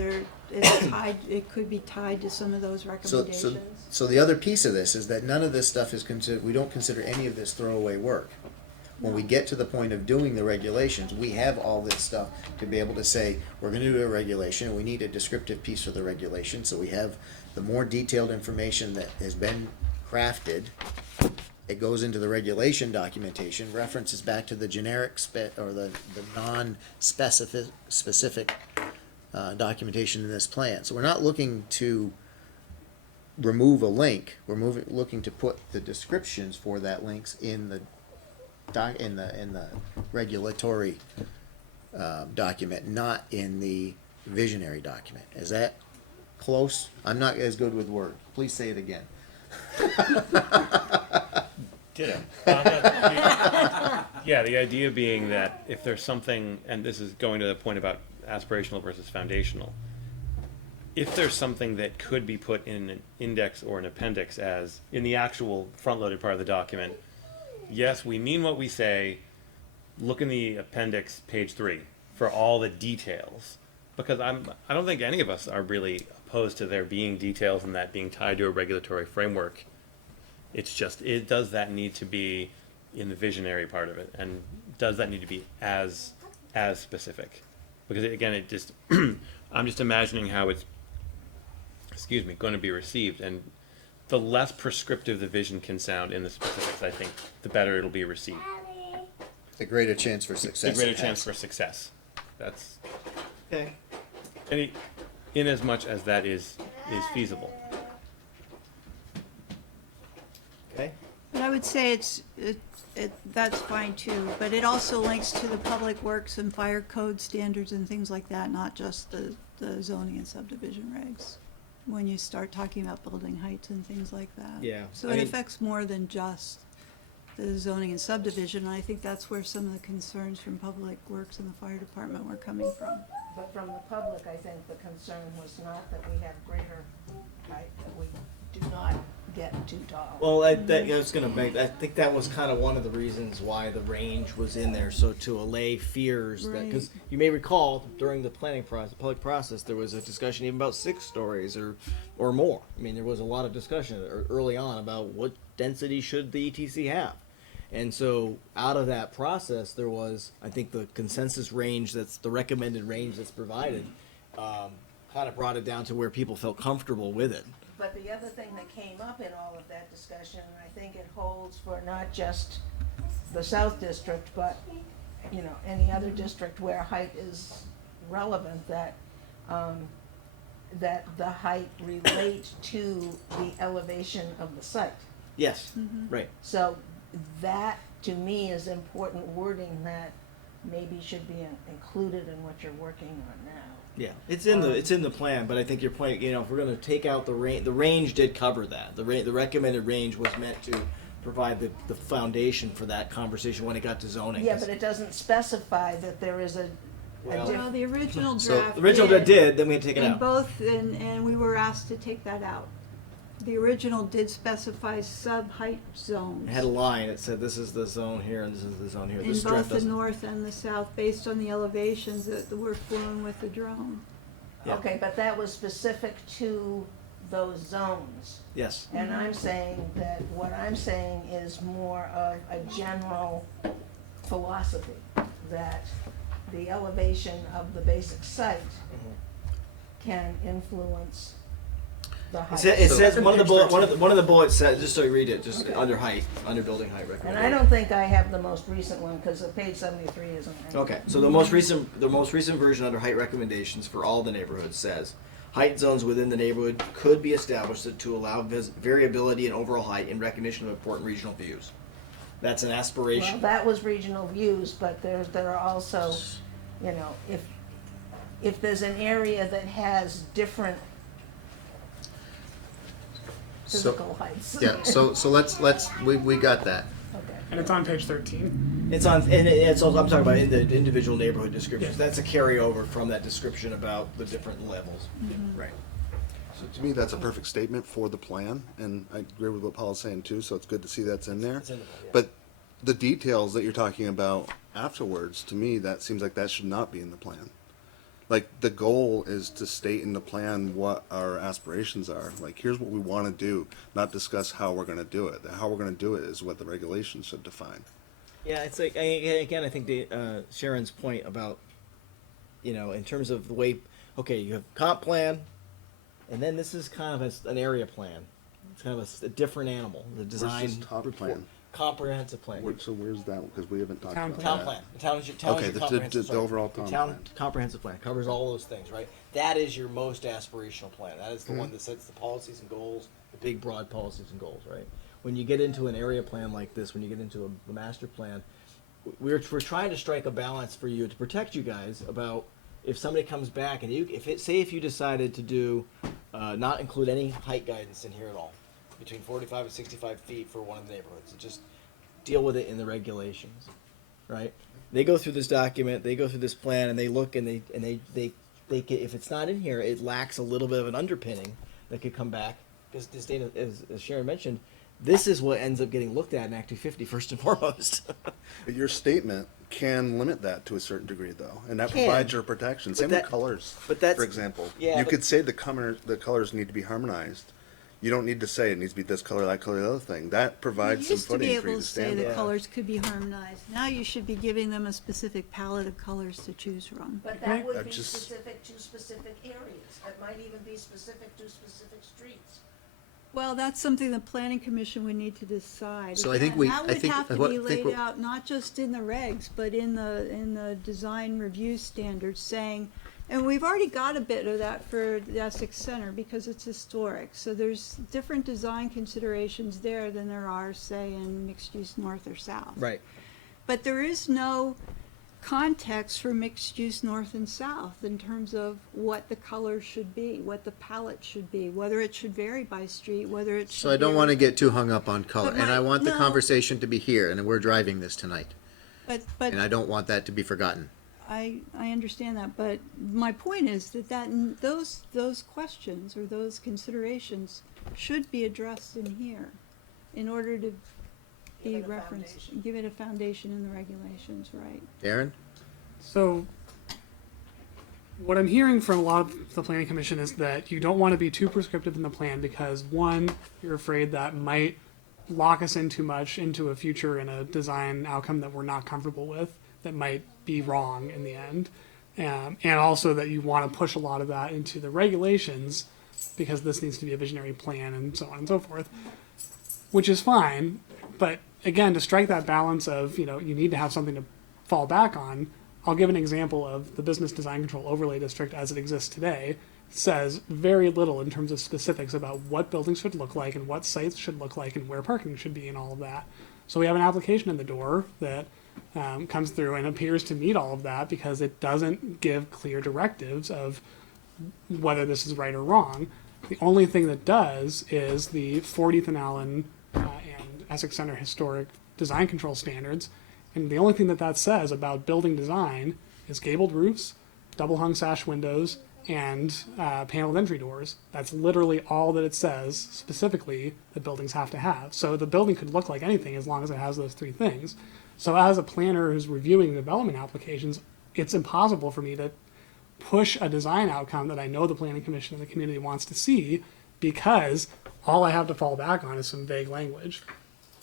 it could be tied to some of those recommendations. So the other piece of this is that none of this stuff is considered, we don't consider any of this throwaway work. When we get to the point of doing the regulations, we have all this stuff to be able to say, we're gonna do a regulation, and we need a descriptive piece for the regulation, so we have the more detailed information that has been crafted. It goes into the regulation documentation, references back to the generic or the specific documentation in this plan. So we're not looking to remove a link, we're looking to put the descriptions for that links in the regulatory document, not in the visionary document. Is that close? I'm not as good with words. Please say it again. Ditto. Yeah, the idea being that if there's something, and this is going to the point about aspirational versus foundational, if there's something that could be put in an index or an appendix as in the actual front-loaded part of the document, yes, we mean what we say, look in the appendix, page 3, for all the details. Because I don't think any of us are really opposed to there being details and that being tied to a regulatory framework. It's just, does that need to be in the visionary part of it? And does that need to be as specific? Because again, I'm just imagining how it's, going to be received. And the less prescriptive the vision can sound in the specifics, I think, the better it'll be received. The greater chance for success. The greater chance for success. That's Okay. in as much as that is feasible. Okay. But I would say that's fine too, but it also links to the public works and fire code standards and things like that, not just the zoning and subdivision regs. When you start talking about building heights and things like that. Yeah, So I it mean- affects more than just the zoning and subdivision, and I think that's where some of the concerns from public works and the fire department were coming from. But from the public, I think the concern was not that we have greater height, that we do not get too tall. Well, I think that was kind of one of the reasons why the range was in there, so to allay fears that, because you may recall during the planning process, public process, there was a discussion even about 6 stories or more. I mean, there was a lot of discussion early on about what density should the ETC have. And so out of that process, there was, I think, the consensus range that's the recommended range that's provided, kind of brought it down to where people felt comfortable with it. But the other thing that came up in all of that discussion, and I think it holds for not just the South District, but, you know, any other district where height is relevant, that, that the height relate to the elevation of the site. Yes, right. So that, to me, is important wording that maybe should be included in what you're working on now. Yeah, it's in the plan, but I think your point, you know, if we're going to take out the range did cover that. The recommended range was meant to provide the foundation for that conversation when it got to zoning. Yeah, but it doesn't specify that there is Well, the original So- draft. The original that did, then we had to take it And out. both, and we were asked to take that out. The original did specify sub-height zones. It had a line, it said this is the zone here and this is the zone here. In This draft both the doesn't. north and the south, based on the elevations that were flown with the drone. Yeah. Okay, but that was specific to those zones. Yes. And I'm saying that, what I'm saying is more of a general philosophy, that the elevation of the basic site can influence the height. It says one of the bullets says, just so you read it, just Okay. under height, under building height And recommendation. I don't think I have the most recent one, because page 73 isn't. Okay, so the most recent version under height recommendations for all the neighborhoods says, height zones within the neighborhood could be established to allow variability in overall height in recognition of important regional views. That's an Well, aspiration. that was regional views, but there are also, if there's an area that has different physical heights. Yeah, so we got that. Okay. And it's on page 13. It's on, and it's also, I'm talking about in the individual neighborhood descriptions. That's a carryover from that description about the different levels. Right. So to me, that's a perfect statement for the plan, and I agree with what Paul's saying too, so it's good to see that's in there. It's in the plan, yeah. But the details that you're talking about afterwards, to me, that seems like that should not be in the plan. Like, the goal is to state in the plan what our aspirations are. Like, here's what we want to do, not discuss how we're going to do it. How we're going to do it is what the regulations should define. Yeah, it's like, again, I think Sharon's point about, in terms of the way, okay, you have comp plan, and then this is kind of an area plan. It's kind of a different animal. The design Where's this top report. plan? Comprehensive plan. So where's that? Because we haven't talked Town about Town that. plan. The town is your Okay, the comprehensive plan. overall town plan. Comprehensive plan covers all those things, right? That is your most aspirational plan. That is the one that sets the policies and goals, the big broad policies and goals, right? When you get into an area plan like this, when you get into a master plan, we're trying to strike a balance for you to protect you guys about if somebody comes back and if you decided to do not include any height guidance in here at all, between 45 and 65 feet for one of the neighborhoods, just deal with it in the regulations, right? They go through this document, they go through this plan, and they look and they if it's not in here, it lacks a little bit of an underpinning that could come back because as Sharon mentioned, this is what ends up getting looked at in Act 250 first and foremost. But your statement can limit that to a certain degree, though, and that Can. provides your protection. Same that- with colors, but that's- for example. yeah, You but- could say the colors need to be harmonized. You don't need to say it needs to be this color, that color, the other thing. That We provides some used to be footing for you able to to say stand the on. Yeah. colors could be harmonized. Now you should be giving them a specific palette of colors to choose from. But that would That be just- specific to specific areas. It might even be specific to specific streets. Well, that's something the planning commission would need to decide. So I think Again, we- that I would think- have to what- be I think laid what- out, not just in the regs, but in the design review standards saying, and we've already got a bit of that for the Essex Center because it's historic. So there's different design considerations there than there are, say, in mixed use north or south. Right. But there is no context for mixed use north and south in terms of what the colors should be, what the palette should be, whether it should vary by street, whether it should. So I don't want to get too hung up on color, But and I want the no. conversation to be here, and we're driving this tonight, But and I don't want that to be forgotten. I understand that, but my point is that those questions or those considerations should be addressed in here in order to Give be it a referenced, foundation. give it a foundation in the regulations, right? Darren? So what I'm hearing from a lot of the planning commission is that you don't want to be too prescriptive in the plan because one, you're afraid that might lock us in too much into a future and a design outcome that we're not comfortable with that might be wrong in the end. And also that you want to push a lot of that into the regulations because this needs to be a visionary plan and so on and so forth, which is fine. But again, to strike that balance of, you need to have something to fall back on. I'll give an example of the Business Design Control Overlay District as it exists today. It says very little in terms of specifics about what buildings should look like and what sites should look like and where parking should be and all of that. So we have an application in the door that comes through and appears to meet all of that because it doesn't give clear directives of whether this is right or wrong. The only thing that does is the 40th and Allen and Essex Center Historic Design Control Standards. And the only thing that says about building design is gabled roofs, double hung sash windows, and paneled entry doors. That's literally all that it says specifically that buildings have to have. So the building could look like anything as long as it has those three things. So as a planner who's reviewing development applications, it's impossible for me to push a design outcome that I know the planning commission and the community wants to see, because all I have to fall back on is some vague language.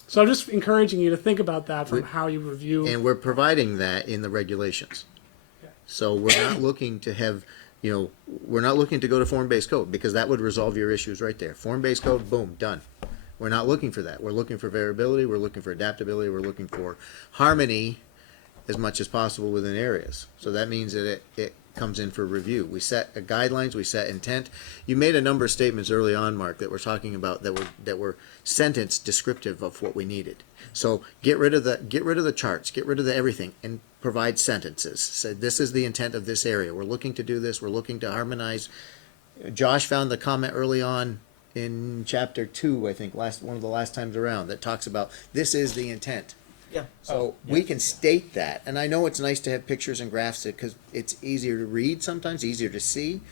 So I'm just encouraging you to think about that from how you review. And we're providing that in the regulations. So we're not looking to have, we're not looking to go to form-based code, because that would resolve your issues right there. Form-based code, boom, done. We're not looking for that. We're looking for variability, we're looking for adaptability, we're looking for harmony as much as possible within areas. So that means that it comes in for review. We set guidelines, we set intent. You made a number of statements early on, Mark, that we're talking about that were sentence descriptive of what we needed. So get rid of the charts, get rid of the everything, and provide sentences. Say this is the intent of this area. We're looking to do this. We're looking to harmonize. Josh found the comment early on in chapter 2, I think, one of the last times around, that talks about this is the intent. Yeah. So we can state that, and I know it's nice to have pictures and graphs because it's easier to read sometimes, easier to see.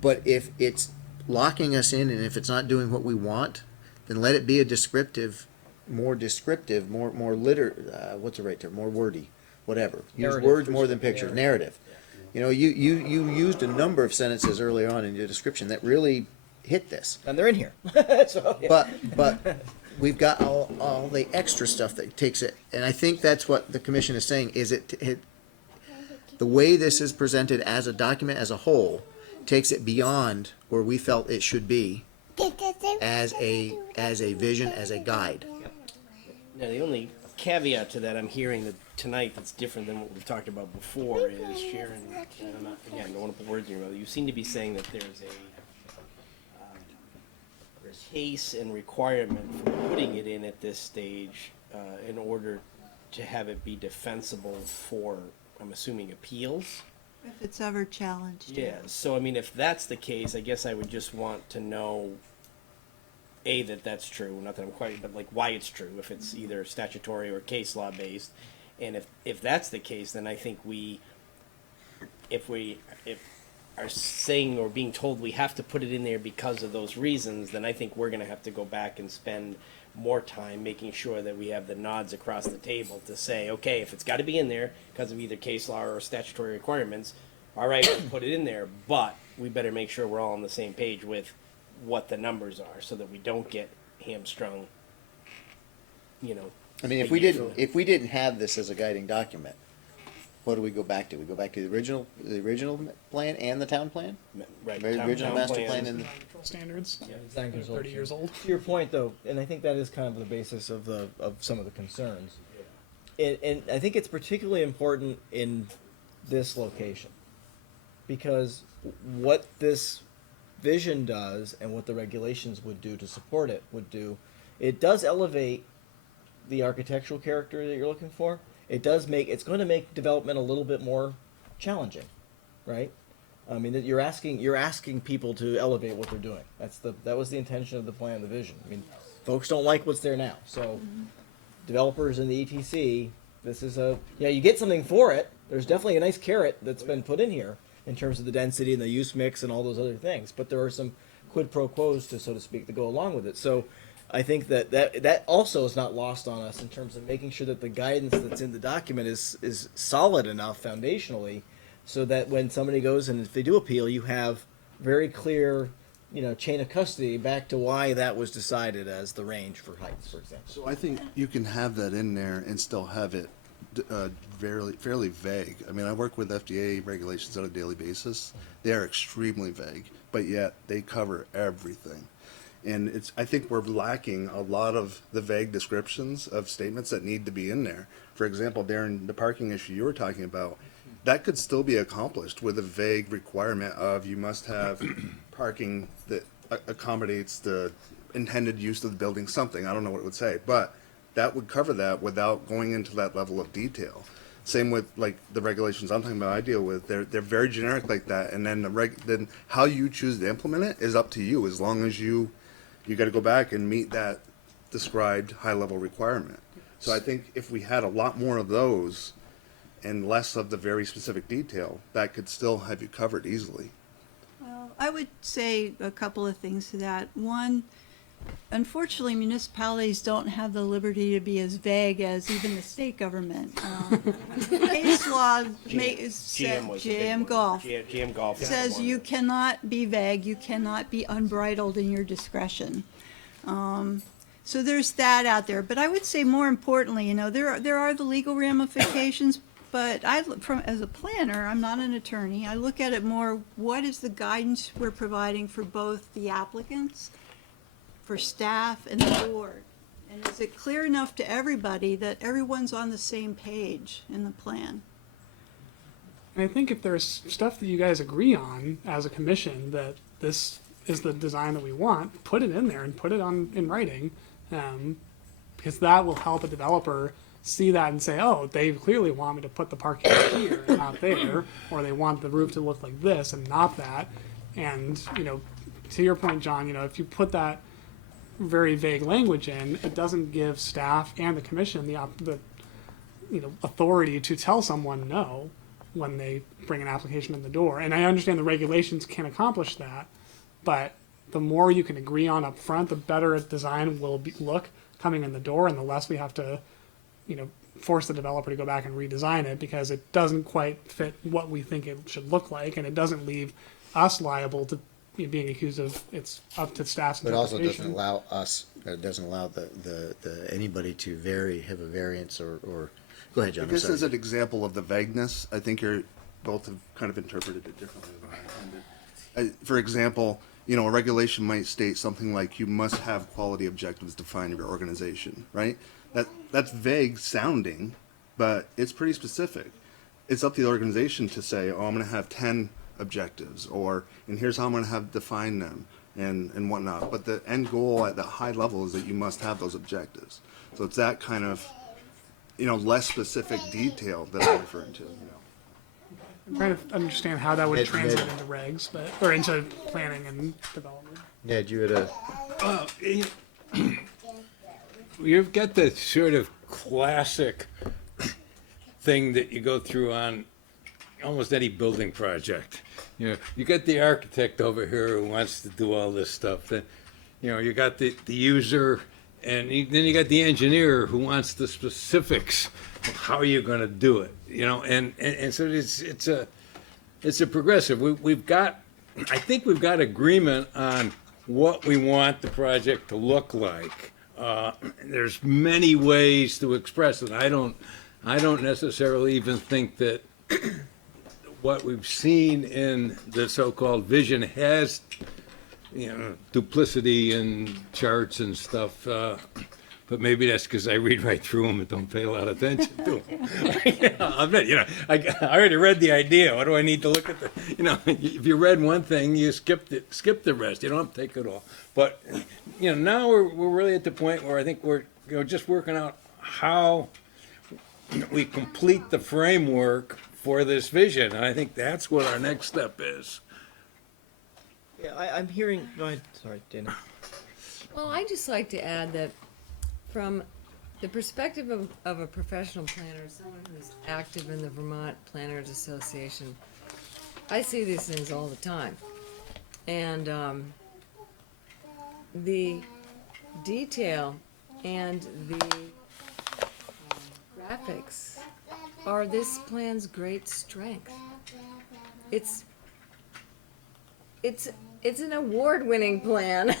But if it's locking us in, and if it's not doing what we want, then let it be a more what's the right term? More wordy, whatever. Use Narrative. words more than pictures. Narrative. You used a number of sentences earlier on in your description that really hit this. And they're in here. So, yeah. But we've got all the extra stuff that takes it, and I think that's what the commission is saying, is the way this is presented as a document as a whole takes it beyond where we felt it should be as a vision, as a guide. Now, the only caveat to that I'm hearing that tonight that's different than what we've talked about before is Sharon, and I'm not, again, don't want to put words in your mouth. You seem to be saying that there's a case and requirement for putting it in at this stage in order to have it be defensible for, I'm assuming, appeals. If it's ever challenged. Yeah, so I mean, if that's the case, I guess I would just want to know, A, that that's true, not that I'm quite, but like why it's true, if it's either statutory or case law based. And if that's the case, then I think if are saying or being told we have to put it in there because of those reasons, then I think we're going to have to go back and spend more time making sure that we have the nods across the table to say, okay, if it's got to be in there because of either case law or statutory requirements, all right, we'll put it in there, but we better make sure we're all on the same page with what the numbers are so that we don't get hamstrung, I mean, if we didn't have this as a guiding document, what do we go back to? We go back to the original plan and the town plan? Right, The original town master plan. plan and Control standards. Design control 30 years old. To your point, though, and I think that is kind of the basis of some of the concerns. And I think it's particularly important in this location, because what this vision does and what the regulations would do to support it it does elevate the architectural character that you're looking for. It's going to make development a little bit more challenging, right? I mean, you're asking people to elevate what they're doing. That was the intention of the plan, the vision. I mean, folks don't like what's there now, so developers in the ETC, this is you get something for it. There's definitely a nice carrot that's been put in here in terms of the density and the use mix and all those other things, but there are some quid pro quos, to so to speak, that go along with it. So I think that also is not lost on us in terms of making sure that the guidance that's in the document is solid enough foundationally, so that when somebody goes and if they do appeal, you have very clear, chain of custody back to why that was decided as the range for heights, for example. So I think you can have that in there and still have it fairly vague. I mean, I work with FDA regulations on a daily basis. They are extremely vague, but yet they cover everything. And I think we're lacking a lot of the vague descriptions of statements that need to be in there. For example, Darren, the parking issue you were talking about, that could still be accomplished with a vague requirement of you must have parking that accommodates the intended use of the building, something. I don't know what it would say, but that would cover that without going into that level of detail. Same with like the regulations I'm talking about, I deal with. They're very generic like that, and then then how you choose to implement it is up to you. As long as you got to go back and meet that described high level requirement. So I think if we had a lot more of those, and less of the very specific detail, that could still have you covered easily. Well, I would say a couple of things to that. One, unfortunately, municipalities don't have the liberty to be as vague as even the state government. Case law GM was a big GM one. Golf GM Golf was the says one you that- cannot be vague, you cannot be unbridled in your discretion. So there's that out there. But I would say more importantly, you know, there are the legal ramifications, but as a planner, I'm not an attorney, I look at it more, what is the guidance we're providing for both the applicants, for staff, and the board? And is it clear enough to everybody that everyone's on the same page in the plan? And I think if there's stuff that you guys agree on as a commission that this is the design that we want, put it in there and put it in writing, because that will help a developer see that and say, oh, they clearly want me to put the parking here and not there, or they want the roof to look like this and not that. And, you know, to your point, John, you know, if you put that very vague language in, it doesn't give staff and the commission the authority to tell someone no when they bring an application in the door. And I understand the regulations can accomplish that, but the more you can agree on up front, the better a design will look coming in the door, and the less we have to, you know, force the developer to go back and redesign it because it doesn't quite fit what we think it should look like, and it doesn't leave us liable to being accused of it's up to staff's But also interpretation. doesn't allow us, it doesn't allow anybody to have a variance or, go ahead, John, I I'm guess as sorry. an example of the vagueness, I think you're both have kind of interpreted it differently than I intended. For example, you know, a regulation might state something like you must have quality objectives defined in your organization, right? That's vague sounding, but it's pretty specific. It's up to the organization to say, oh, I'm going to have 10 objectives, and here's how I'm going to have define them, and whatnot. But the end goal at the high level is that you must have those objectives. So it's that kind of, you know, less specific detail that I'm referring to. You know. I'm trying to understand how that would Ned- translate Ned- into regs, or into planning and development. Ned, you had You've got the sort of classic thing that you go through on almost any building project. You know, you got the architect over here who wants to do all this stuff. Then, you know, you got the user, and then you got the engineer who wants the specifics of how you're going to do it. You know, and so it's a progressive. We've got, I think we've got agreement on what we want the project to look like. There's many ways to express it. I don't necessarily even think that what we've seen in the so-called vision has, you know, duplicity and charts and stuff. But maybe that's because I read right through them and don't pay a lot of attention to them. I already read the idea. What do I need to look at the? You know, if you read one thing, you skip the rest. You don't have to take it all. But you know, now we're really at the point where I think we're just working out how we complete the framework for this vision, and I think that's what our next step is. Yeah, I'm hearing, go ahead, sorry, Dana. Well, I'd just like to add that from the perspective of a professional planner, someone who's active in the Vermont Planners Association, I see these things all the time. And the detail and the graphics are this plan's great strength. It's an award-winning plan.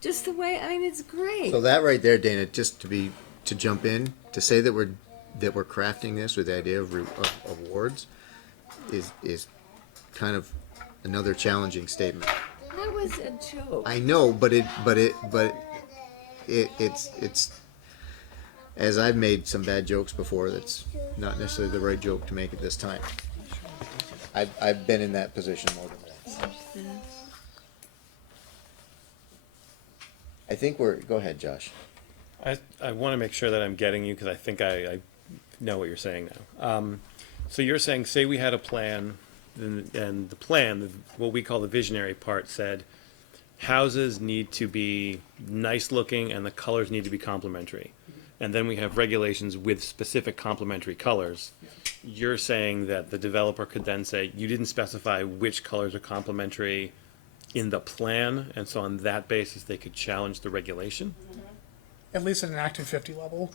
Just the way, I mean, it's great. So that right there, Dana, just to jump in, to say that we're crafting this with the idea of awards is kind of another challenging statement. That was a joke. I know, but it's as I've made some bad jokes before, that's not necessarily the right joke to make at this time. I've been in that position more than once. I think go ahead, Josh. I want to make sure that I'm getting you because I think I know what you're saying now. So you're saying, say we had a plan, and the plan, what we call the visionary part, said houses need to be nice looking and the colors need to be complementary. and then we have regulations with specific complementary colors. You're saying that the developer could then say, you didn't specify which colors are complementary in the plan, and so on that basis, they could challenge the regulation? At least at an Act 250 level.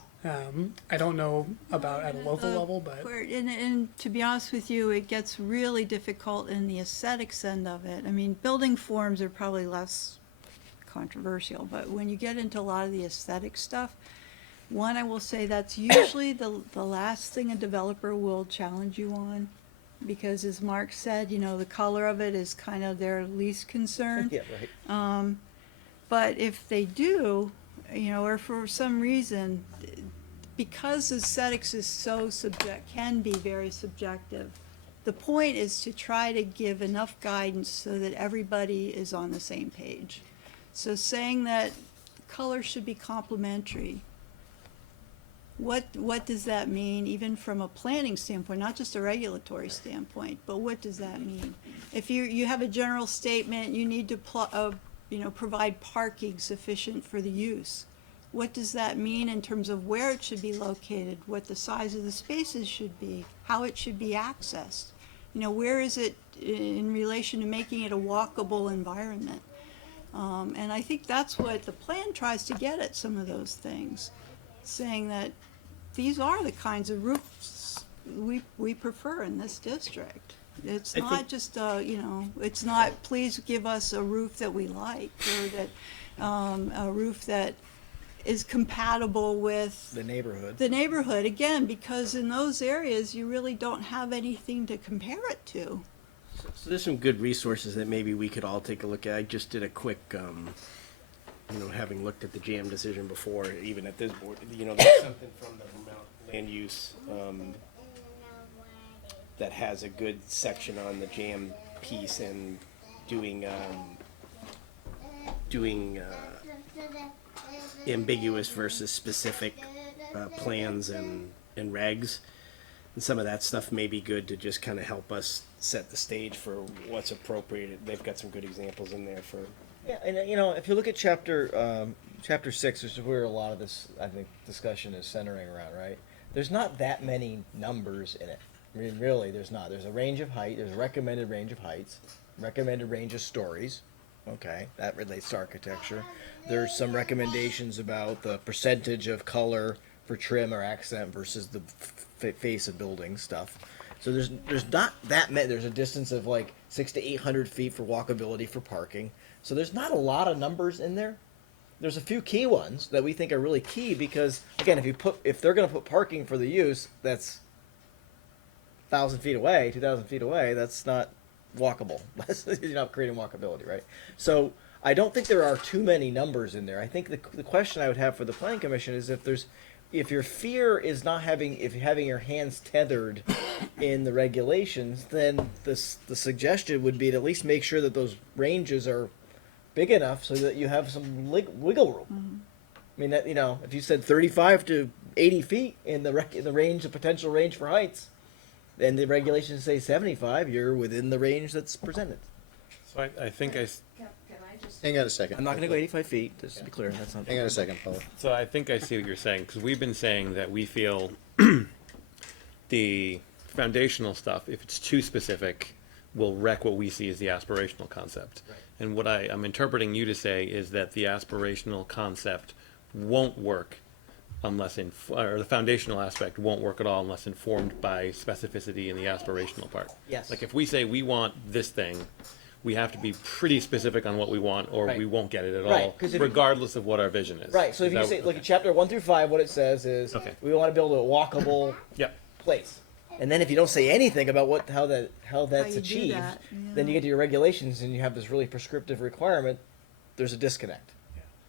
I don't know about at a local level, but And to be honest with you, it gets really difficult in the aesthetics end of it. I mean, building forms are probably less controversial, but when you get into a lot of the aesthetic stuff, one, I will say that's usually the last thing a developer will challenge you on, because as Mark said, you know, the color of it is kind of their least concern. Yeah, right. But if they do, you know, or for some reason, because aesthetics is so can be very subjective, the point is to try to give enough guidance so that everybody is on the same page. So saying that color should be complementary, what does that mean, even from a planning standpoint, not just a regulatory standpoint, but what does that mean? If you have a general statement, you need to provide parking sufficient for the use. What does that mean in terms of where it should be located, what the size of the spaces should be, how it should be accessed? You know, where is it in relation to making it a walkable environment? And I think that's what the plan tries to get at, some of those things, saying that these are the kinds of roofs we prefer in this district. It's not just, it's not, please give us a roof that we like, or that, a roof that is compatible with The neighborhood. the neighborhood, again, because in those areas, you really don't have anything to compare it to. So there's some good resources that maybe we could all take a look at. I just did a quick, having looked at the JAM decision before, even at this board, there's something from the Vermont land use that has a good section on the JAM piece and doing ambiguous versus specific plans and regs. And some of that stuff may be good to just kind of help us set the stage for what's appropriate. They've got some good examples in there for. Yeah, and if you look at chapter 6, which is where a lot of this, I think, discussion is centering around, right? There's not that many numbers in it. I mean, really, there's not. There's a range of height. There's a recommended range of heights, recommended range of stories. Okay, that relates to architecture. There's some recommendations about the percentage of color for trim or accent versus the face of building stuff. So there's not that many. There's a distance of like 600 to 800 feet for walkability for parking. So there's not a lot of numbers in there. There's a few key ones that we think are really key because, again, if they're going to put parking for the use, that's 1,000 feet away, 2,000 feet away. That's not walkable. You're not creating walkability, right? So I don't think there are too many numbers in there. I think the question I would have for the Planning Commission is if your fear is not having your hands tethered in the regulations, then the suggestion would be to at least make sure that those ranges are big enough so that you have some wiggle room. Mm-hmm. I mean, that, if you said 35 to 80 feet in the range, the potential range for heights, and the regulations say 75, you're within the range that's presented. So I think Can I just? Hang on a second. I'm not going to go 85 feet, just to be clear. That's not. Hang on a second, Paul. So I think I see what you're saying, because we've been saying that we feel the foundational stuff, if it's too specific, will wreck what we see as the aspirational concept. Right. And what I'm interpreting you to say is that the aspirational concept won't work unless or the foundational aspect won't work at all unless informed by specificity in the aspirational part. Yes. Like if we say we want this thing, we have to be pretty specific on what we want, or Right. we won't get it at Right, all, 'cause if regardless of what our vision is. Right. So if Is you that say, what- look okay. at chapter 1 through 5, what it says is Okay. we want to build a walkable Yep. place. And then if you don't say anything about how that's you do achieved, that, then you yeah. get to your regulations and you have this really prescriptive requirement. There's a disconnect,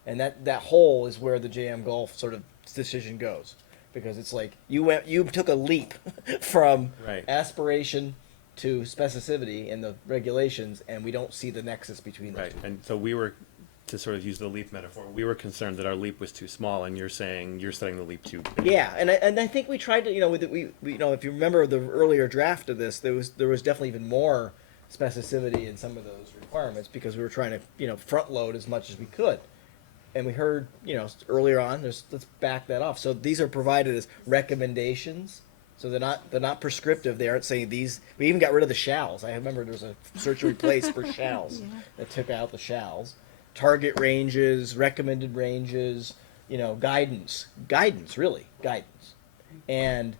and that hole is where the JM Golf sort of decision goes, because it's like you took a leap from Right. aspiration to specificity in the regulations, and we don't see the nexus between those Right, two. and so we were, to sort of use the leap metaphor, we were concerned that our leap was too small, and you're saying you're setting the leap too big. Yeah, and I think we tried to, we if you remember the earlier draft of this, there was definitely even more specificity in some of those requirements because we were trying to front load as much as we could. and we heard, earlier on, let's back that off. So these are provided as recommendations. So they're not prescriptive. They aren't saying these. We even got rid of the shalls. I remember there was a search and replace for shalls that took out the shalls. Target ranges, recommended ranges, guidance, really guidance, and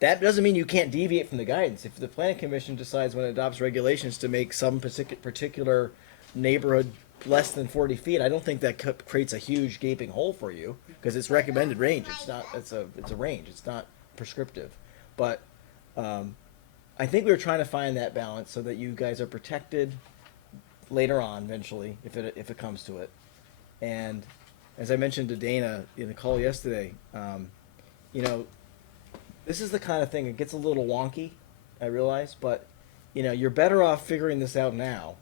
that doesn't mean you can't deviate from the guidance. If the planning commission decides when it adopts regulations to make some particular neighborhood less than 40 feet, I don't think that creates a huge gaping hole for you, because it's recommended range. It's not. It's a range. It's not prescriptive. But I think we were trying to find that balance so that you guys are protected later on, eventually, if it comes to it. And as I mentioned to Dana in the call yesterday, this is the kind of thing, it gets a little wonky, I realize, but you're better off figuring this out now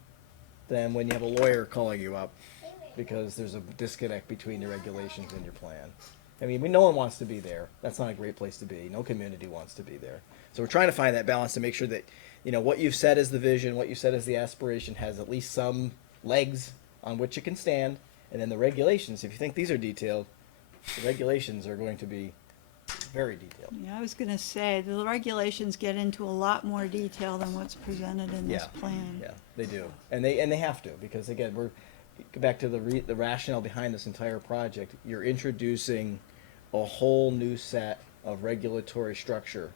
than when you have a lawyer calling you up because there's a disconnect between the regulations and your plan. I mean, no one wants to be there. That's not a great place to be. No community wants to be there. So we're trying to find that balance to make sure that, what you've said as the vision, what you said as the aspiration has at least some legs on which it can stand. And then the regulations, if you think these are detailed, the regulations are going to be very detailed. Yeah, I was going to say, the regulations get into a lot more detail than what's presented in this plan. Yeah, they do. And they have to, because again, we're back to the rationale behind this entire project. You're introducing a whole new set of regulatory structure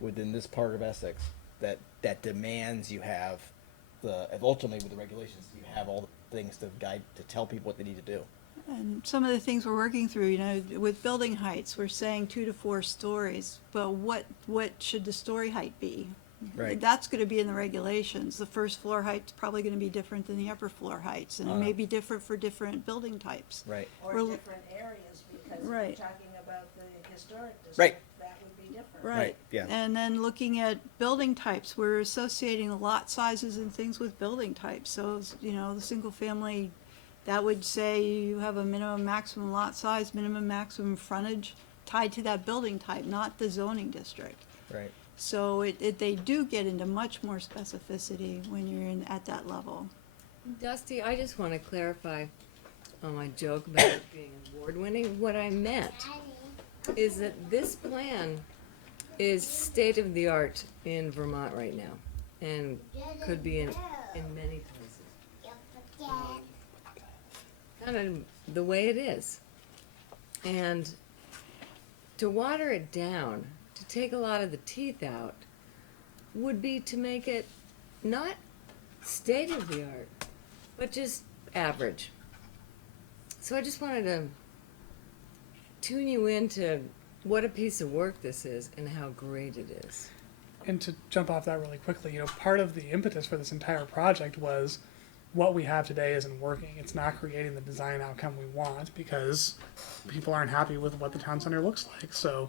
within this part of Essex that demands you have ultimately with the regulations, you have all the things to tell people what they need to do. And some of the things we're working through, with building heights, we're saying 2 to 4 stories, but what should the story height be? Right. That's going to be in the regulations. The first floor height's probably going to be different than the upper floor heights, and it may be different for different building types. Right. Or We're- different areas, because if you're Right. talking about the historic Right. district, that would be different. Right. Yeah. And then looking at building types, we're associating the lot sizes and things with building types. So, the single family, that would say you have a minimum, maximum lot size, minimum, maximum frontage tied to that building type, not the zoning district. Right. So they do get into much more specificity when you're at that level. Dusty, I just want to clarify on my joke about it being award-winning. What I meant is that this plan is state-of-the-art in Vermont right now, and could be in many places. Kind of the way it is. And to water it down, to take a lot of the teeth out, would be to make it not state-of-the-art, but just average. So I just wanted to tune you into what a piece of work this is and how great it is. And to jump off that really quickly, part of the impetus for this entire project was what we have today isn't working. It's not creating the design outcome we want because people aren't happy with what the town center looks like. So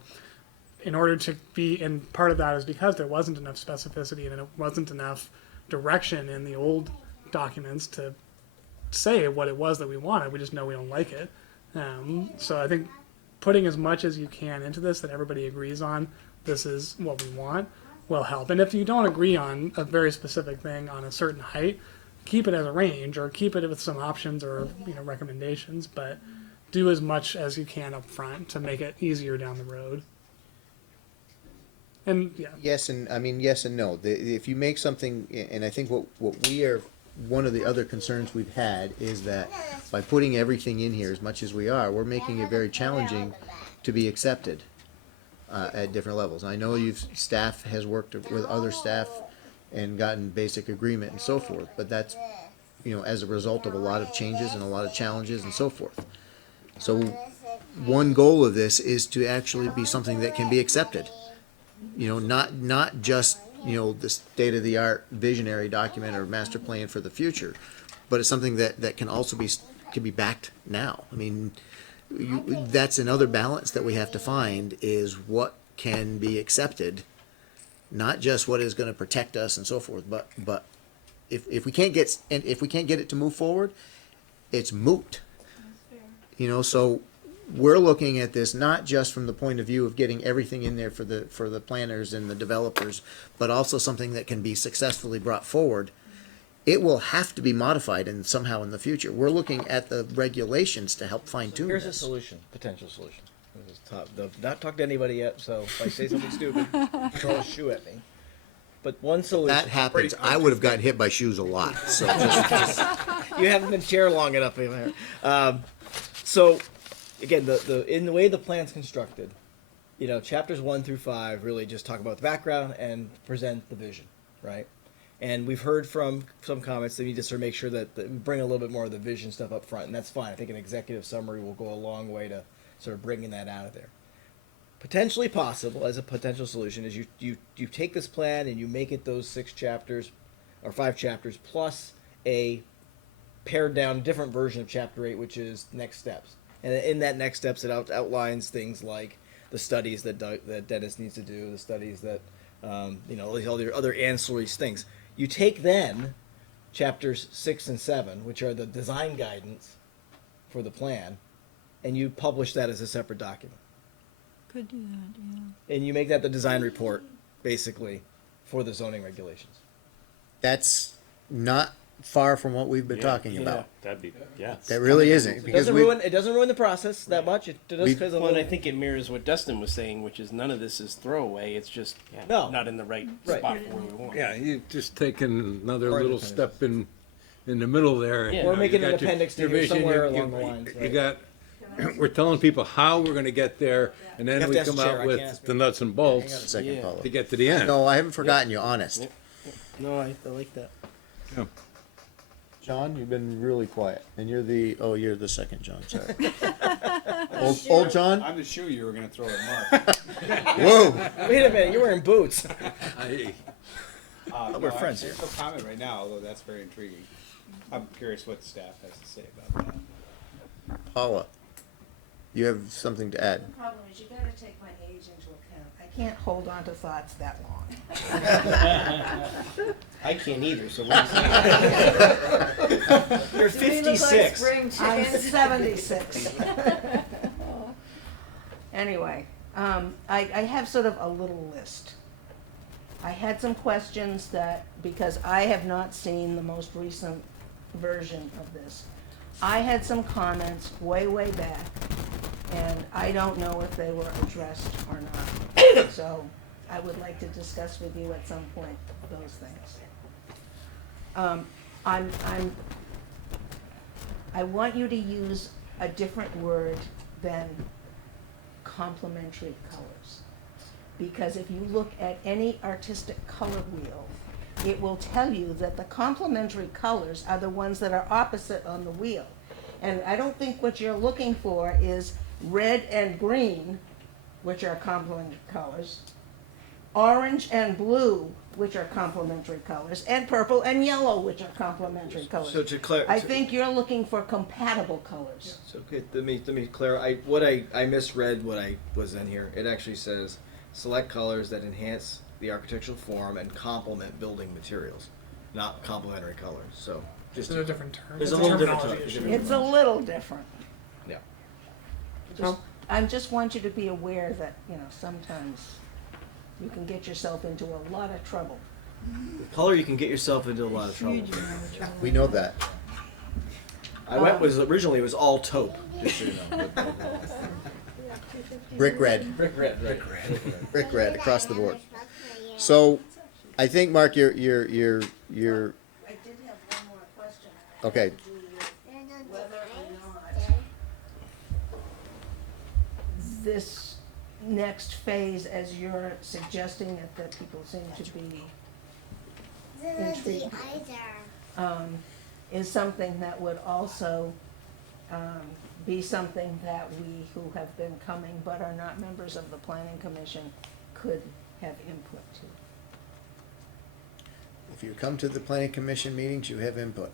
in order to be, and part of that is because there wasn't enough specificity and it wasn't enough direction in the old documents to say what it was that we wanted. We just know we don't like it. So I think putting as much as you can into this that everybody agrees on, this is what we want, will help. And if you don't agree on a very specific thing on a certain height, keep it as a range or keep it with some options or recommendations, but do as much as you can up front to make it easier down the road. And Yes and no. If you make something, and I think what we are, one of the other concerns we've had is that by putting everything in here as much as we are, we're making it very challenging to be accepted at different levels. I know staff has worked with other staff and gotten basic agreement and so forth, but that's as a result of a lot of changes and a lot of challenges and so forth. So one goal of this is to actually be something that can be accepted. Not just the state-of-the-art visionary document or master plan for the future, but it's something that can also be backed now. I mean, that's another balance that we have to find is what can be accepted, not just what is going to protect us and so forth, but if we can't get it to move forward, it's moot. So we're looking at this not just from the point of view of getting everything in there for the planners and the developers, but also something that can be successfully brought forward it will have to be modified and somehow in the future. We're looking at the regulations to help fine tune Here's a this. solution, potential solution. This is not talked to anybody yet, so if I say something stupid, throw a shoe at me. But one solution. That happens. I would have gotten hit by shoes a lot, so just, You haven't been chair long enough. So, again, in the way the plan's constructed, chapters 1 through 5 really just talk about the background and present the vision, right? And we've heard from some comments that we need to sort of make sure that we bring a little bit more of the vision stuff up front, and that's fine. I think an executive summary will go a long way to sort of bringing that out of there. Potentially possible as a potential solution is you take this plan and you make it those 6 chapters or 5 chapters plus a pared down different version of chapter 8, which is next steps. And in that next steps, it outlines things like the studies that Dennis needs to do, the studies that all the other ancillary things. You take then chapters 6 and 7, which are the design guidance for the plan, and you publish that as a separate document. Could do that, yeah. And you make that the design report, basically, for the zoning regulations. that's not far from what we've been talking about. That'd be, yeah. That really isn't, It because doesn't ruin the process that much. It does because Well, and I think it mirrors what Dustin was saying, which is none of this is throwaway. It's just No. not in the right Right. spot for where we want. Yeah, you just taking another Or little independent. step in the middle there. Yeah. Or No, make You it an got your- appendix to your here vision, somewhere along the lines. You got, we're telling people how we're gonna get there, and You then have we to ask come the chair, out I with can't ask the nuts and hang on a bolts second, Yeah. Paula. to get to the end. No, I haven't forgotten you, honest. No, I like that. Yeah. John, you've been really quiet, and you're the second John, sorry. Old John? I'm the shoe you were gonna throw at Mark. Whoa! Wait a minute, you're wearing boots. Hey, We're friends There's no comment right now, although that's very intriguing. I'm curious what staff has to say about that. Paula, you have something to add. The problem is you gotta take my age into account. I can't hold on to thoughts that long. I can't either. So what do you say? You're 56. I'm 76. Anyway, I have sort of a little list. I had some questions because I have not seen the most recent version of this. I had some comments way back, and I don't know if they were addressed or not. So I would like to discuss with you at some point those things. I want you to use a different word than complementary colors. Because if you look at any artistic color wheel, it will tell you that the complementary colors are the ones that are opposite on the wheel. And I don't think what you're looking for is red and green, which are complementary colors, orange and blue, which are complementary colors, and purple and yellow, which are complementary colors. So to clarify, I think you're looking for compatible colors. So okay, let me clarify. I misread what I was in here. It actually says select colors that enhance the architectural form and complement building materials, not complementary colors. So just It's a different term. There's It's a little different terminology term. issue. It's a little different. yeah. I just want you to be aware that, sometimes you can get yourself into a lot of trouble. With color, you can get yourself into a lot of trouble. Huge amount of trouble. We know that. Originally it was all taupe, just so you know. Brick red. Brick red, right? Brick red across the board. So, I think, Mark, you're I did have one more question. okay. Whether or not this next phase, as you're suggesting it, that people seem to be intrigued, is something that would also be something that we who have been coming but are not members of the planning commission could have input to. If you come to the planning commission meetings, you have input.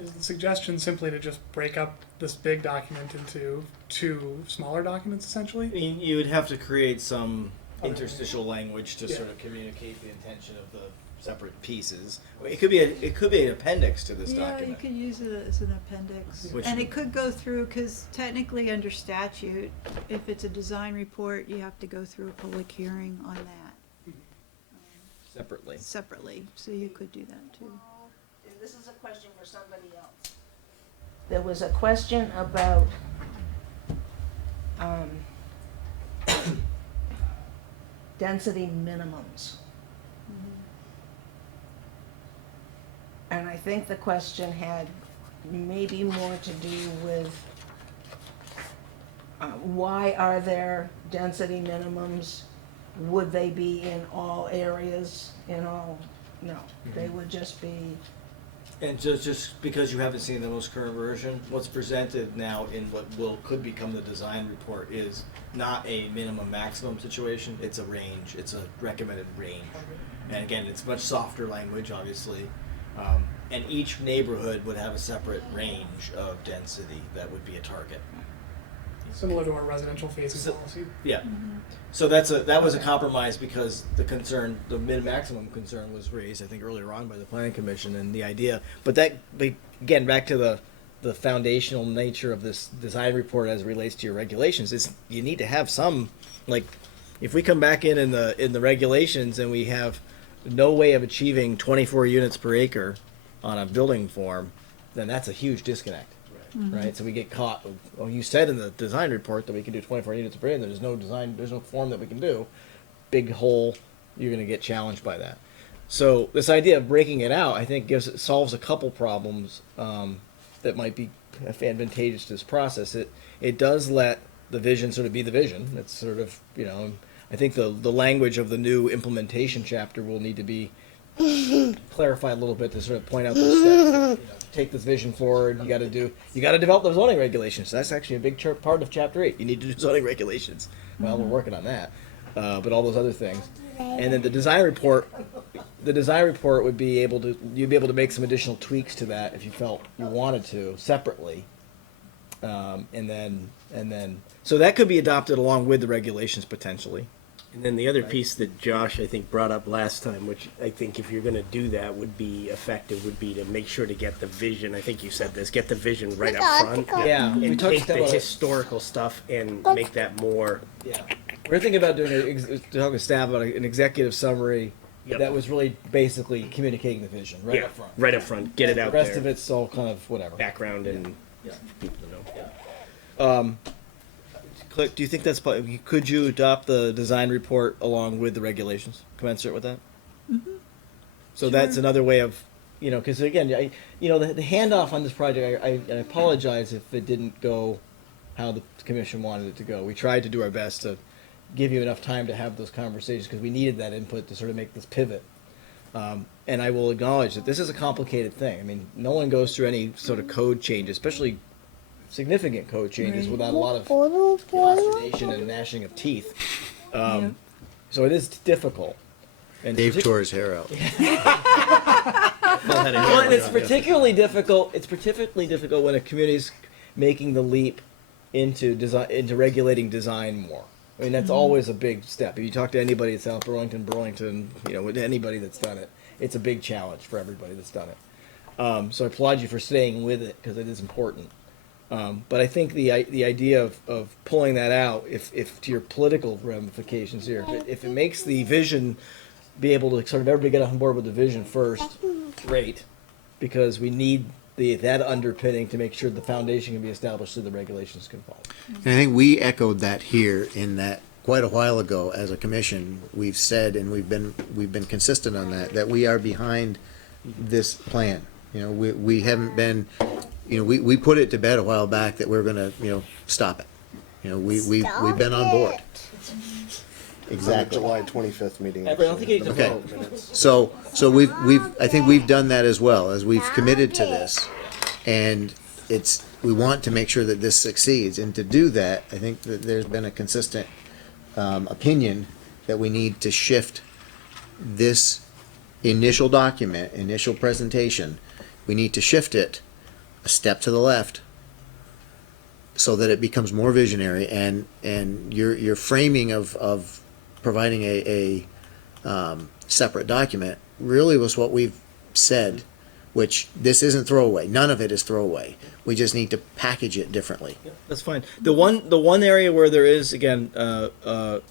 Is the suggestion simply to just break up this big document into 2 smaller documents, essentially? I mean, you would have to create some interstitial language to sort of communicate the intention of the separate pieces. It could be an appendix to this Yeah, document. you could use it as an appendix. Which- And it could go through, because technically under statute, if it's a design report, you have to go through a public hearing on that. Separately. separately, so you could do that too. This is a question for somebody else. There was a question about, density minimums. And I think the question had maybe more to do with, why are there density minimums? Would they be in all areas, in all, no, they would just be, And just because you haven't seen the most current version, what's presented now in what could become the design report is not a minimum maximum situation, it's a range, it's a recommended range. And again, it's much softer language, obviously. And each neighborhood would have a separate range of density that would be a target. Similar to our residential phasing policy. Yeah. So that was a compromise because the min-maximum concern was raised, I think, earlier on by the planning commission and the idea. But again, back to the foundational nature of this design report as it relates to your regulations is you need to have some, like, if we come back in the regulations and we have no way of achieving 24 units per acre on a building form, then that's a huge disconnect. Right, so we get caught. Oh, you said in the design report that we can do 24 units per day, and there's no design, there's no form that we can do. Big hole. You're going to get challenged by that. So this idea of breaking it out, I think, solves a couple problems that might be advantageous to this process. It does let the vision sort of be the vision. It's sort of, I think the language of the new implementation chapter will need to be clarified a little bit to sort of point out those steps. Take this vision forward. You got to develop the zoning regulations. That's actually a big part of Chapter 8. You need to do zoning regulations. Well, we're working on that, but all those other things. And then the design report would be you'd be able to make some additional tweaks to that if you felt you wanted to separately. And then so that could be adopted along with the regulations potentially. And then the other piece that Josh, I think, brought up last time, which I think if you're going to do that would be effective, would be to make sure to get the vision. I think you said this. Get the vision right up front. Yeah, we And talked take the about it. historical stuff and make that more. Yeah, we're thinking about doing talking to staff about an executive summary that was really basically communicating the vision right up front. Right up front. Get it out The rest there. of it's all kind of whatever. Background and Yeah. people to know. Click, do you think that's could you adopt the design report along with the regulations, commensurate with that? Mm-hmm. So that's another way of, because again, the handoff on this project, I apologize if it didn't go how the commission wanted it to go. We tried to do our best to give you enough time to have those conversations because we needed that input to sort of make this pivot. And I will acknowledge that this is a complicated thing. I mean, no one goes through any sort of code change, especially significant code changes without a lot of consternation and gnashing of teeth. So it is difficult. And Dave tore his hair out. Well, and it's particularly difficult. It's particularly difficult when a community's making the leap into regulating design more. I mean, that's always a big step. If you talk to anybody at South Burlington, with anybody that's done it, it's a big challenge for everybody that's done it. So I applaud you for staying with it because it is important. But I think the idea of pulling that out, if to your political ramifications here, if it makes the vision be able to sort of everybody get on board with the vision first, great, because we need that underpinning to make sure the foundation can be established so the regulations can follow. And I think we echoed that here in that quite a while ago as a commission, we've said, and we've been consistent on that we are behind this plan. We haven't been, we put it to bed a while back that we're gonna, stop it. We've been on board. Exactly. July 25th meeting. I don't think you need to Okay. vote. So I think we've done that as well, as we've committed to this. And we want to make sure that this succeeds. And to do that, I think that there's been a consistent opinion that we need to shift this initial document, initial presentation, we need to shift it a step to the left so that it becomes more visionary, and your framing of providing a separate document really was what we've said, which this isn't throwaway. None of it is throwaway. We just need to package it differently. That's fine. The one area where there is again a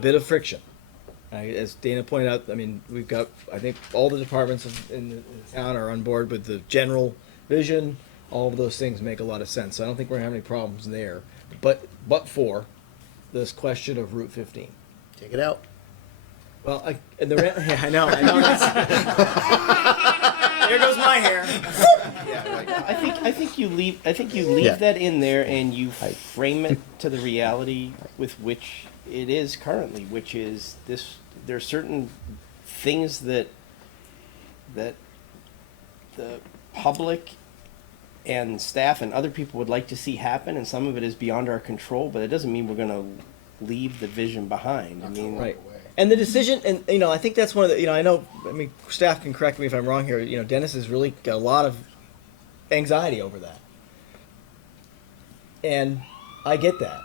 bit of friction As Dana pointed out, I mean, we've got, I think all the departments in the town are on board with the general vision. All of those things make a lot of sense. So I don't think we're gonna have any problems there. But for this question of Route 15. Take it out. Well, I know. There goes my hair. I think you leave Yeah. that in there and you frame it to the reality with which it is currently, which is this. There are certain things that the public and staff and other people would like to see happen, and some of it is beyond our control. But it doesn't mean we're going to leave the vision behind. I mean, Right. And the decision, and I think that's one of the, I mean, staff can correct me if I'm wrong here. Dennis has really got a lot of anxiety over that, and I get that.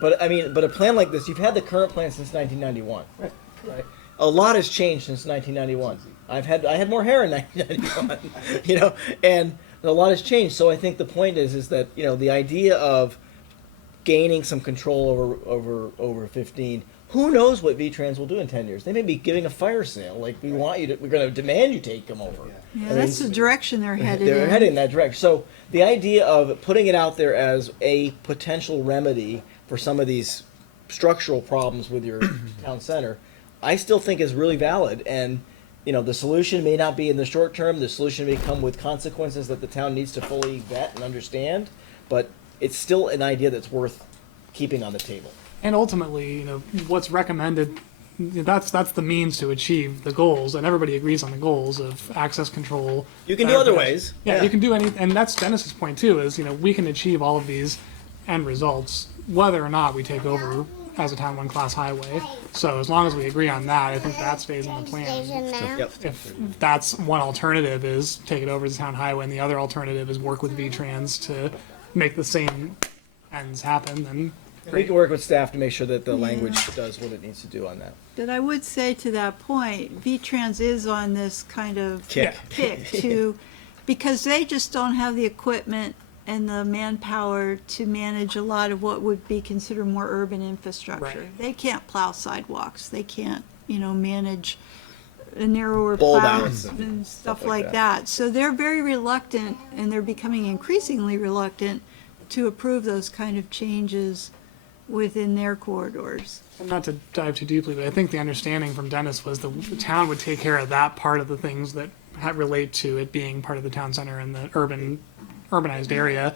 But I mean, but a plan like this, you've had the current plan since 1991. Right. A lot has changed since 1991. I had more hair in 1991, and a lot has changed. So I think the point is that the idea of gaining some control over 15. Who knows what V-Trans will do in 10 years? They may be giving a fire sale. Like, we're going to demand you take them over. Yeah, that's the direction they're headed They're in. heading in that direction. So the idea of putting it out there as a potential remedy for some of these structural problems with your town center, I still think is really valid. And, the solution may not be in the short term. The solution may come with consequences that the town needs to fully vet and understand. But it's still an idea that's worth keeping on the table. And ultimately, what's recommended, that's the means to achieve the goals, and everybody agrees on the goals of access control. You can do other ways. Yeah, you can do any, and that's Dennis's point too, is, we can achieve all of these end results, whether or not we take over as a town one class highway. So as long as we agree on that, I think that stays in the plan. Yep. If that's one alternative, is take it over as a town highway, and the other alternative is work with V-Trans to make the same ends happen, then We can work with staff to make sure that the language does what it needs to do on that. But I would say to that point, V-Trans is on this kind of Kick. to, because they just don't have the equipment and the manpower to manage a lot of what would be considered more urban infrastructure. Right. They can't plow sidewalks. They can't, manage a narrower Bulb plows outs and stuff like that. So they're very reluctant, and they're becoming increasingly reluctant to approve those kind of changes within their corridors. And not to dive too deeply, but I think the understanding from Dennis was the town would take care of that part of the things that relate to it being part of the town center and the urbanized area,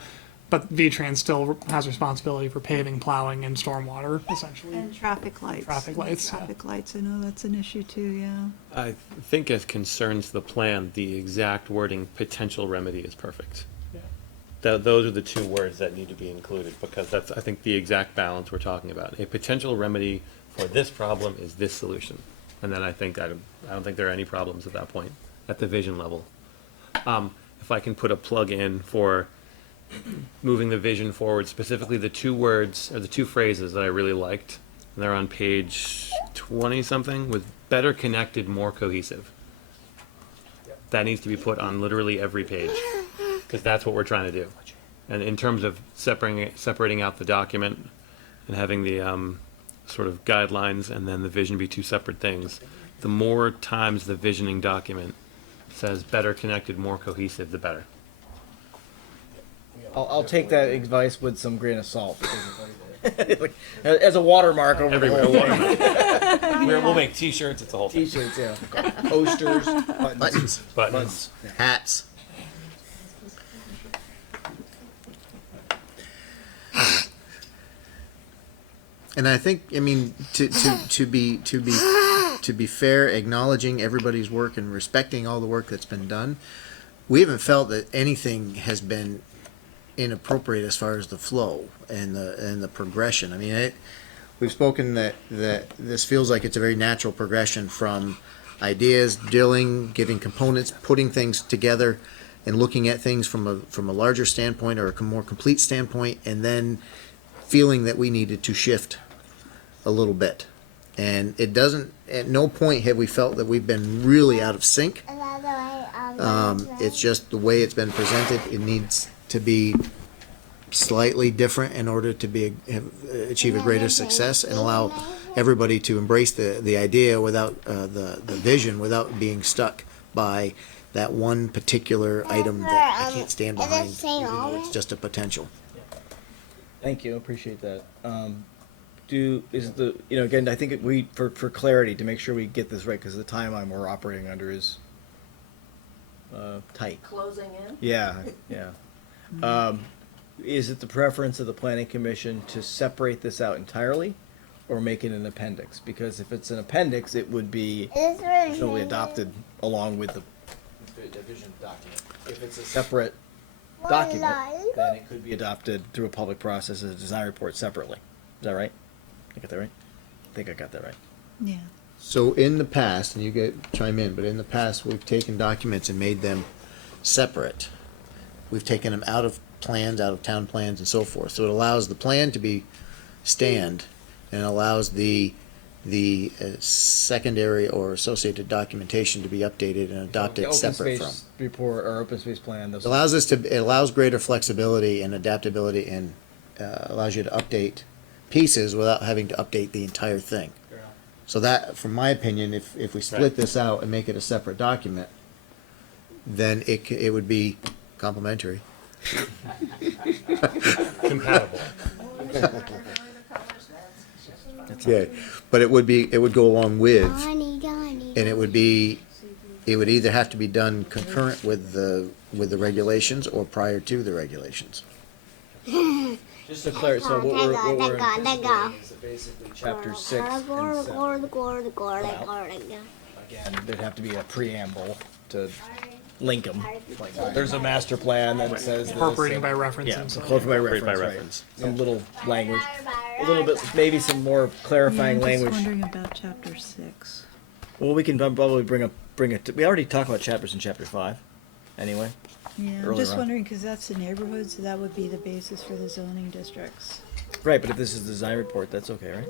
but V-Trans still has responsibility for paving, plowing, and stormwater, essentially. And traffic lights. Traffic lights, yeah. Traffic lights, I know that's an issue too, yeah. I think as concerns the plan, the exact wording, potential remedy, is perfect. Those are the two words that need to be included, because that's, I think, the exact balance we're talking about. A potential remedy for this problem is this solution. And then I don't think there are any problems at that point, at the vision level. If I can put a plug in for moving the vision forward, specifically the two words, or the two phrases that I really liked, and they're on page 20-something, with better connected, more cohesive. That needs to be put on literally every page, because that's what we're trying to do. And in terms of separating out the document and having the sort of guidelines and then the vision be two separate things, the more times the visioning document says better connected, more cohesive, the better. I'll take that advice with some grain of salt. As a watermark over Everywhere. the whole We'll make T-shirts. It's a whole thing. T-shirts, yeah. Posters, Buttons, Buttons. hats. And I think, I mean, to be fair, acknowledging everybody's work and respecting all the work that's been done, we haven't felt that anything has been inappropriate as far as the flow and the progression. I mean, we've spoken that this feels like it's a very natural progression from ideas, giving components, putting things together, and looking at things from a larger standpoint or a more complete standpoint, and then feeling that we needed to shift a little bit. And it doesn't, at no point have we felt that we've been really out of sync. It's just the way it's been presented. It needs to be slightly different in order to achieve a greater success and allow everybody to embrace the idea without the vision, without being stuck by that one particular item that I can't stand behind, even though it's just a potential. Thank you, appreciate that. Again, I think for clarity, to make sure we get this right, because the timeline we're operating under is tight. Closing in? Yeah, yeah. Is it the preference of the planning commission to separate this out entirely, or make it an appendix? Because if it's an appendix, it would be totally adopted along with the vision document. If it's a separate document, then it could be adopted through a public process as a design report separately. Is that right? I got that right? I think I got that right. Yeah. So in the past, and you chime in, but in the past, we've taken documents and made them separate. We've taken them out of plans, out of town plans and so forth. So it allows the plan to be stand and allows the secondary or associated documentation to be updated and adopted separate from. Open space report or open space plan. It allows greater flexibility and adaptability and allows you to update pieces without having to update the entire thing. So that, from my opinion, if we split this out and make it a separate document, then it would be complementary. Compatible. Yeah, but it would go along with, and it would either have to be done concurrent with the regulations or prior to the regulations. Just to clarify, so what we're anticipating is that basically chapter 6 and 7. Again, there'd have to be a preamble to link them. Like, there's a master plan that says this, Incorporating and- by reference Yeah, and so on. incorporating by Incorporate by reference, right. Some little language, a little bit, maybe some more clarifying language. I'm just wondering about chapter 6. Well, we can probably bring it. We already talked about chapters in chapter 5, anyway. Yeah, I'm Earlier just on. wondering, because that's the neighborhood, so that would be the basis for the zoning districts. Right, but if this is the design report, that's okay, right?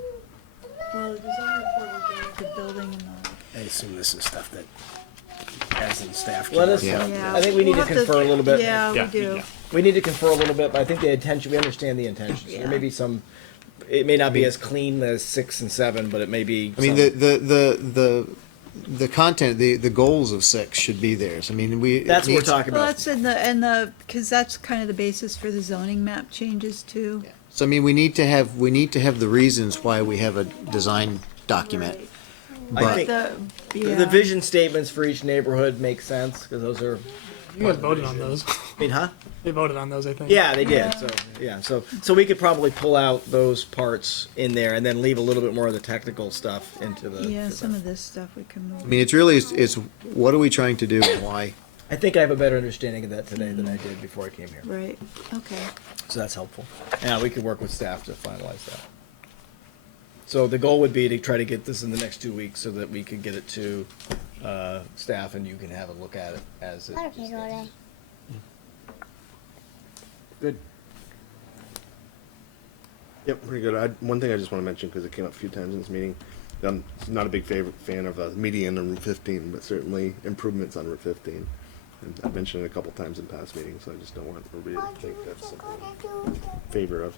Well, the design report will go with the building and all. I assume this is stuff that as in staff. Let us. Yeah. I think we need We'll to have confer a little bit. Yeah, we Yeah, do. yeah. We need to confer a little bit, but I think the intention, we understand the intention. So there may be some, it may not be as clean as 6 and 7, but it may be. I mean, some- the content, the goals of 6 should be theirs. I mean, That's what we're talking Well, about. that's because that's kind of the basis for the zoning map changes too. So I mean, we need to have the reasons why we have a design document. Right. I think The the vision statements for each neighborhood make sense, because those are, You guys voted on those. I mean, huh? They voted on those, I think. Yeah, they did. So yeah, so we could probably pull out those parts in there and then leave a little bit more of the technical stuff into the. Yeah, some of this stuff we can move. I mean, it's what are we trying to do and why? I think I have a better understanding of that today than I did before I came here. Right, okay. So that's helpful. Yeah, we could work with staff to finalize that. So the goal would be to try to get this in the next 2 weeks so that we can get it to staff and you can have a look at it as it. Good. Yep, pretty good. One thing I just want to mention, because it came up a few times in this meeting, I'm not a big fan of median on Route 15, but certainly improvements on Route 15. And I've mentioned it a couple times in past meetings, so I just don't want everybody to think that's something I'm in favor of.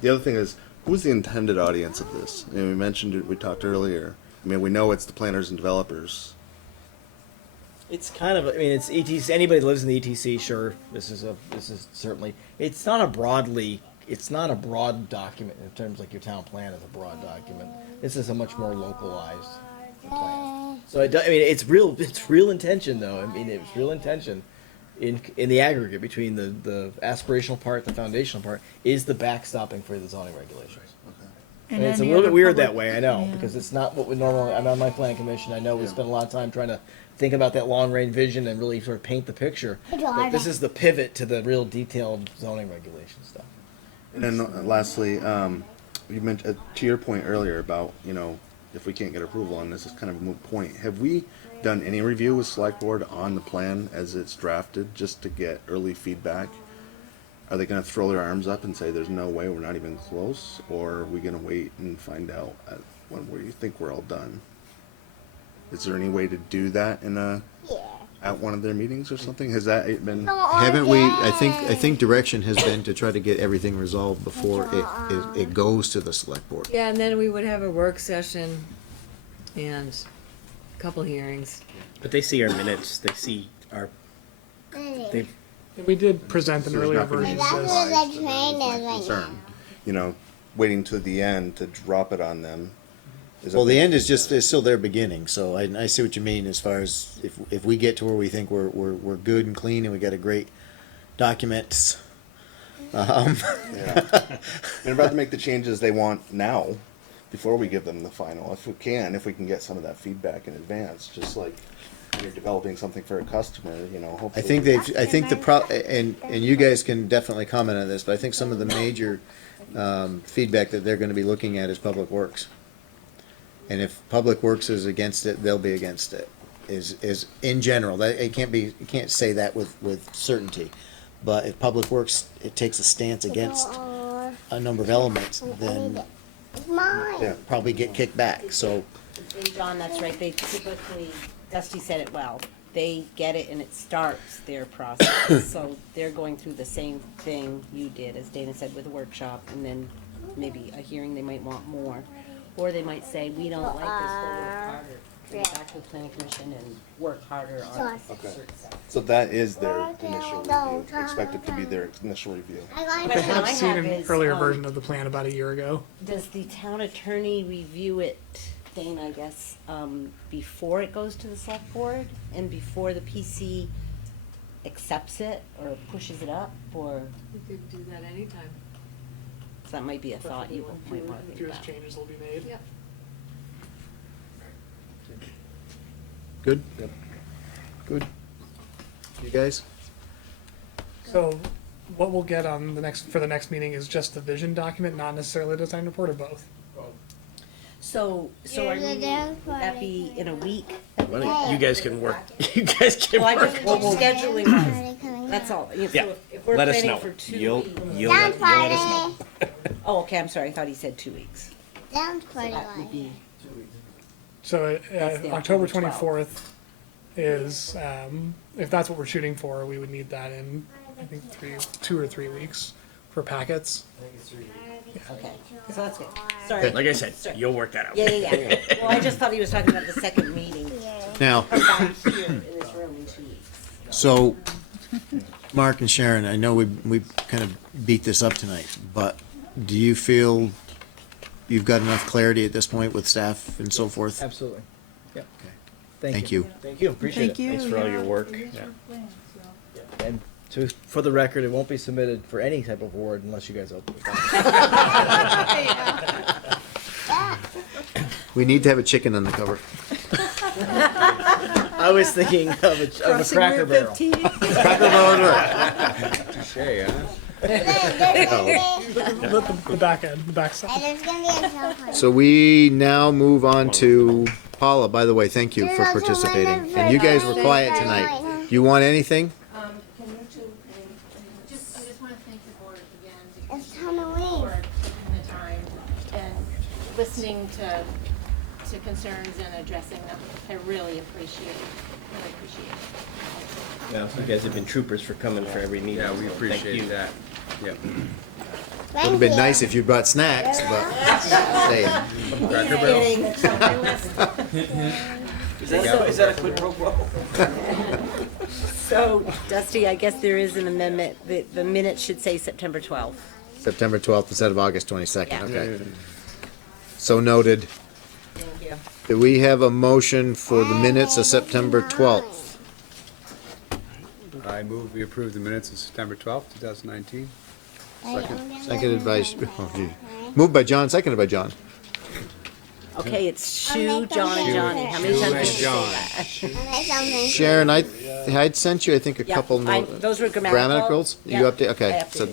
The other thing is, who's the intended audience of this? And we mentioned it, we talked earlier. I mean, we know it's the planners and developers. It's kind of, I mean, it's ETC, anybody that lives in the ETC, sure, this is certainly, it's not a broad document in terms like your town plan is a broad document. This is a much more localized plan. So I mean, it's real intention though. I mean, it's real intention in the aggregate between the aspirational part, the foundational part, is the backstopping for the zoning regulations. And it's a any little bit other weird public- that way, I know, yeah. because it's not what we normally, I'm on my planning commission, I know we spend a lot of time trying to think about that long-range vision and really sort of paint the picture. But this is the pivot to the real detailed zoning regulation stuff. And then lastly, you mentioned, to your point earlier about, if we can't get approval on this, it's kind of a moot point. Have we done any review with select board on the plan as it's drafted, just to get early feedback? Are they gonna throw their arms up and say, there's no way, we're not even close? Or are we gonna wait and find out when we think we're all done? Is there any way to do that in a, at one of their meetings or something? Has that been? Haven't we, I think direction has been to try to get everything resolved before it goes to the select board. Yeah, and then we would have a work session and a couple hearings. But they see our minutes, they see our, they, We did present an There's earlier nothing version of this. surprised, my concern. You know, waiting to the end to drop it on them. Well, the end is still their beginning, so I see what you mean as far as if we get to where we think we're good and clean and we got a great document. Yeah. I'd rather make the changes they want now before we give them the final, if we can get some of that feedback in advance, just like when you're developing something for a customer, you know, hopefully. I think and you guys can definitely comment on this, but I think some of the major feedback that they're gonna be looking at is Public Works. And if Public Works is against it, they'll be against it, is in general, that, you can't say that with certainty. But if Public Works, it takes a stance against a number of elements, then probably get kicked back, so. And John, that's right, they typically, Dusty said it well, they get it and it starts their process. So they're going through the same thing you did, as Dana said, with a workshop, and then maybe a hearing, they might want more. Or they might say, we don't like this, we'll work harder. Go back to the planning commission and work harder on Okay. certain stuff. So that is their initial review, expected to be their initial review. I Question have I seen have an is, earlier version of the plan about a year ago. does the town attorney review it, Dana, I guess, before it goes to the select board? And before the PC accepts it or pushes it up, or, We could do that anytime. so that might be a thought you might want to think Fewer about. changes will be made. Yep. Good? Good. You guys? So what we'll get on for the next meeting is just the vision document, not necessarily a design report, or both? So are you, would that be in a week? you guys can work, you guys can Well, I work. just, scheduling wise, that's all. So Yeah, if we're let us planning know. for 2 You'll weeks. let us know. Oh, okay, I'm sorry, I thought he said 2 weeks. So that would be, So That's the October October 12th. 24th is, if that's what we're shooting for, we would need that in, I think, 2 or 3 weeks for packets. okay, so that's good. Sorry. Like I said, Sorry. you'll work that out. Yeah. Well, I just thought he was talking about the second meeting. Now, Come back here in this room in 2 weeks. so, Mark and Sharon, I know we kind of beat this up tonight, but do you feel you've got enough clarity at this point with staff and so forth? Absolutely. Yep. Thank you. Thank you, appreciate it. Thank you. Thanks for all your work. And for the record, it won't be submitted for any type of award unless you guys open it. We need to have a chicken on the cover. I was thinking of a Crossing Cracker Route Barrel. 15. Touche, huh? The back end, the back side. So we now move on to Paula. By the way, thank you for participating. And you guys were quiet tonight. You want anything? I just want to thank the board again because for taking the time and listening to concerns and addressing them. I really appreciate it. Well, you guys have been troopers for coming for every meeting. Yeah, we so thank appreciate you. that. Yep. Would have been nice if you brought snacks, but say, Cracker Barrel. Kidding, it's on my list. Is that a quid pro quo? So, Dusty, I guess there is an amendment, the minutes should say September 12th. September 12th instead of August 22nd, Yeah. okay. So noted. Thank you. Do we have a motion for the minutes of September 12th? I move we approve the minutes of September 12th, 2019. Seconded by, moved by John, seconded by John. Okay, it's Sue, John, and Johnny. How many times did you say John. that? Sharon, I'd sent you, I think, a Yeah, couple those were grammatical. grammaticals? You Yeah, update, okay, I so updated.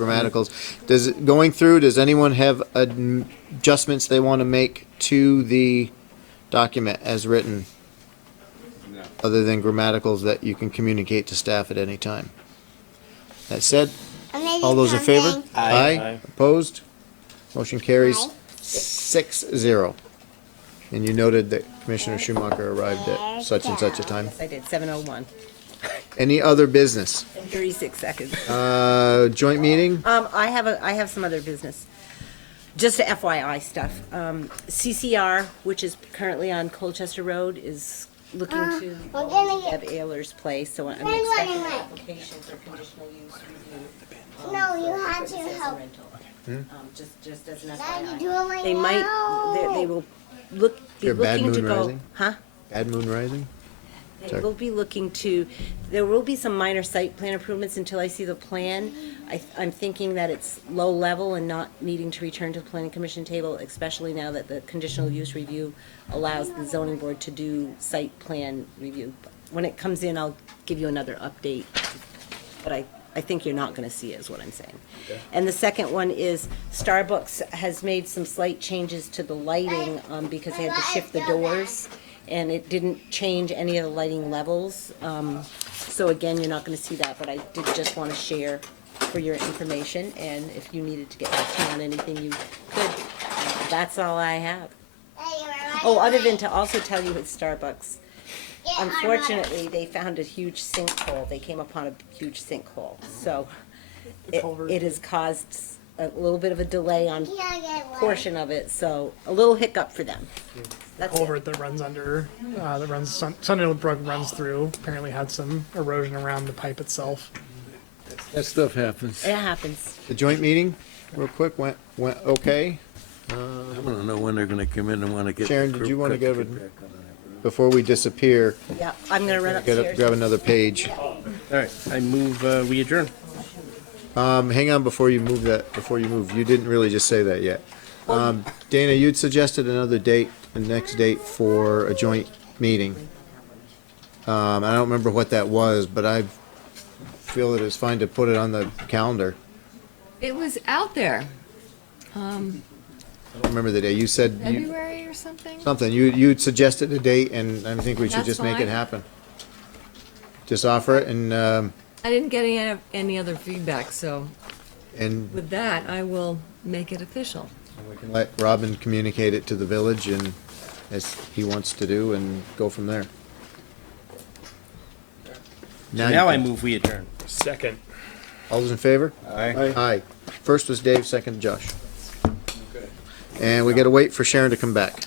grammaticals. Going through, does anyone have adjustments they want to make to the document as written? No. Other than grammaticals that you can communicate to staff at any time? That said, all those in favor? Aye. Opposed? Motion carries 6-0. And you noted that Commissioner Schumacher arrived at such and such a time. Yes, I did, 7:01. Any other business? 36 seconds. Joint meeting? I have some other business. Just FYI stuff. CCR, which is currently on Colchester Road, is looking to have Ayler's place, so I'm expecting applications or conditional use review. No, you for have to accessory help. rental. Just as an Daddy, FYI. do it right They now. might, they will be Your bad looking to moon go, rising? huh? Bad Moon Rising? They Sorry. will be looking to, there will be some minor site plan improvements until I see the plan. I'm thinking that it's low level and not needing to return to the planning commission table, especially now that the conditional use review allows the zoning board to do site plan review. When it comes in, I'll give you another update, but I think you're not gonna see it, is what I'm saying. And the second one is Starbucks has made some slight changes to the lighting, because they had to shift the doors, and it didn't change any of the lighting levels. So again, you're not gonna see that, but I did just wanna share for your information, and if you needed to get back to me on anything, you could. That's all I have. Oh, other than to also tell you with Starbucks, unfortunately, they found a huge sinkhole. They came upon a huge sinkhole, so it has caused a little bit of a delay on portion of it, so a little hiccup for them. That's it. Culvert that runs under, Sunderland Brook runs through, apparently had some erosion around the pipe itself. That stuff happens. It happens. The joint meeting, real quick, went okay. I wanna know when they're gonna come in and wanna get. Sharon, did you wanna get give before we disappear, Yeah, I'm gonna run upstairs. grab another page? All right, I move, we adjourn. Hang on before you move. You didn't really just say that yet. Dana, you'd suggested another date, the next date for a joint meeting. I don't remember what that was, but I feel that it's fine to put it on the calendar. It was out there, I don't remember the day. You said February or something? something. You'd suggested a date, and I think we should That's just make it fine. happen. Just offer it, and I didn't get any other feedback, so and with that, I will make it official. we can let Robin communicate it to the village, and as he wants to do, and go from there. Now you I can- move, we adjourn. Second. All those in favor? Aye. Aye. First was Dave, second Josh. And we gotta wait for Sharon to come back.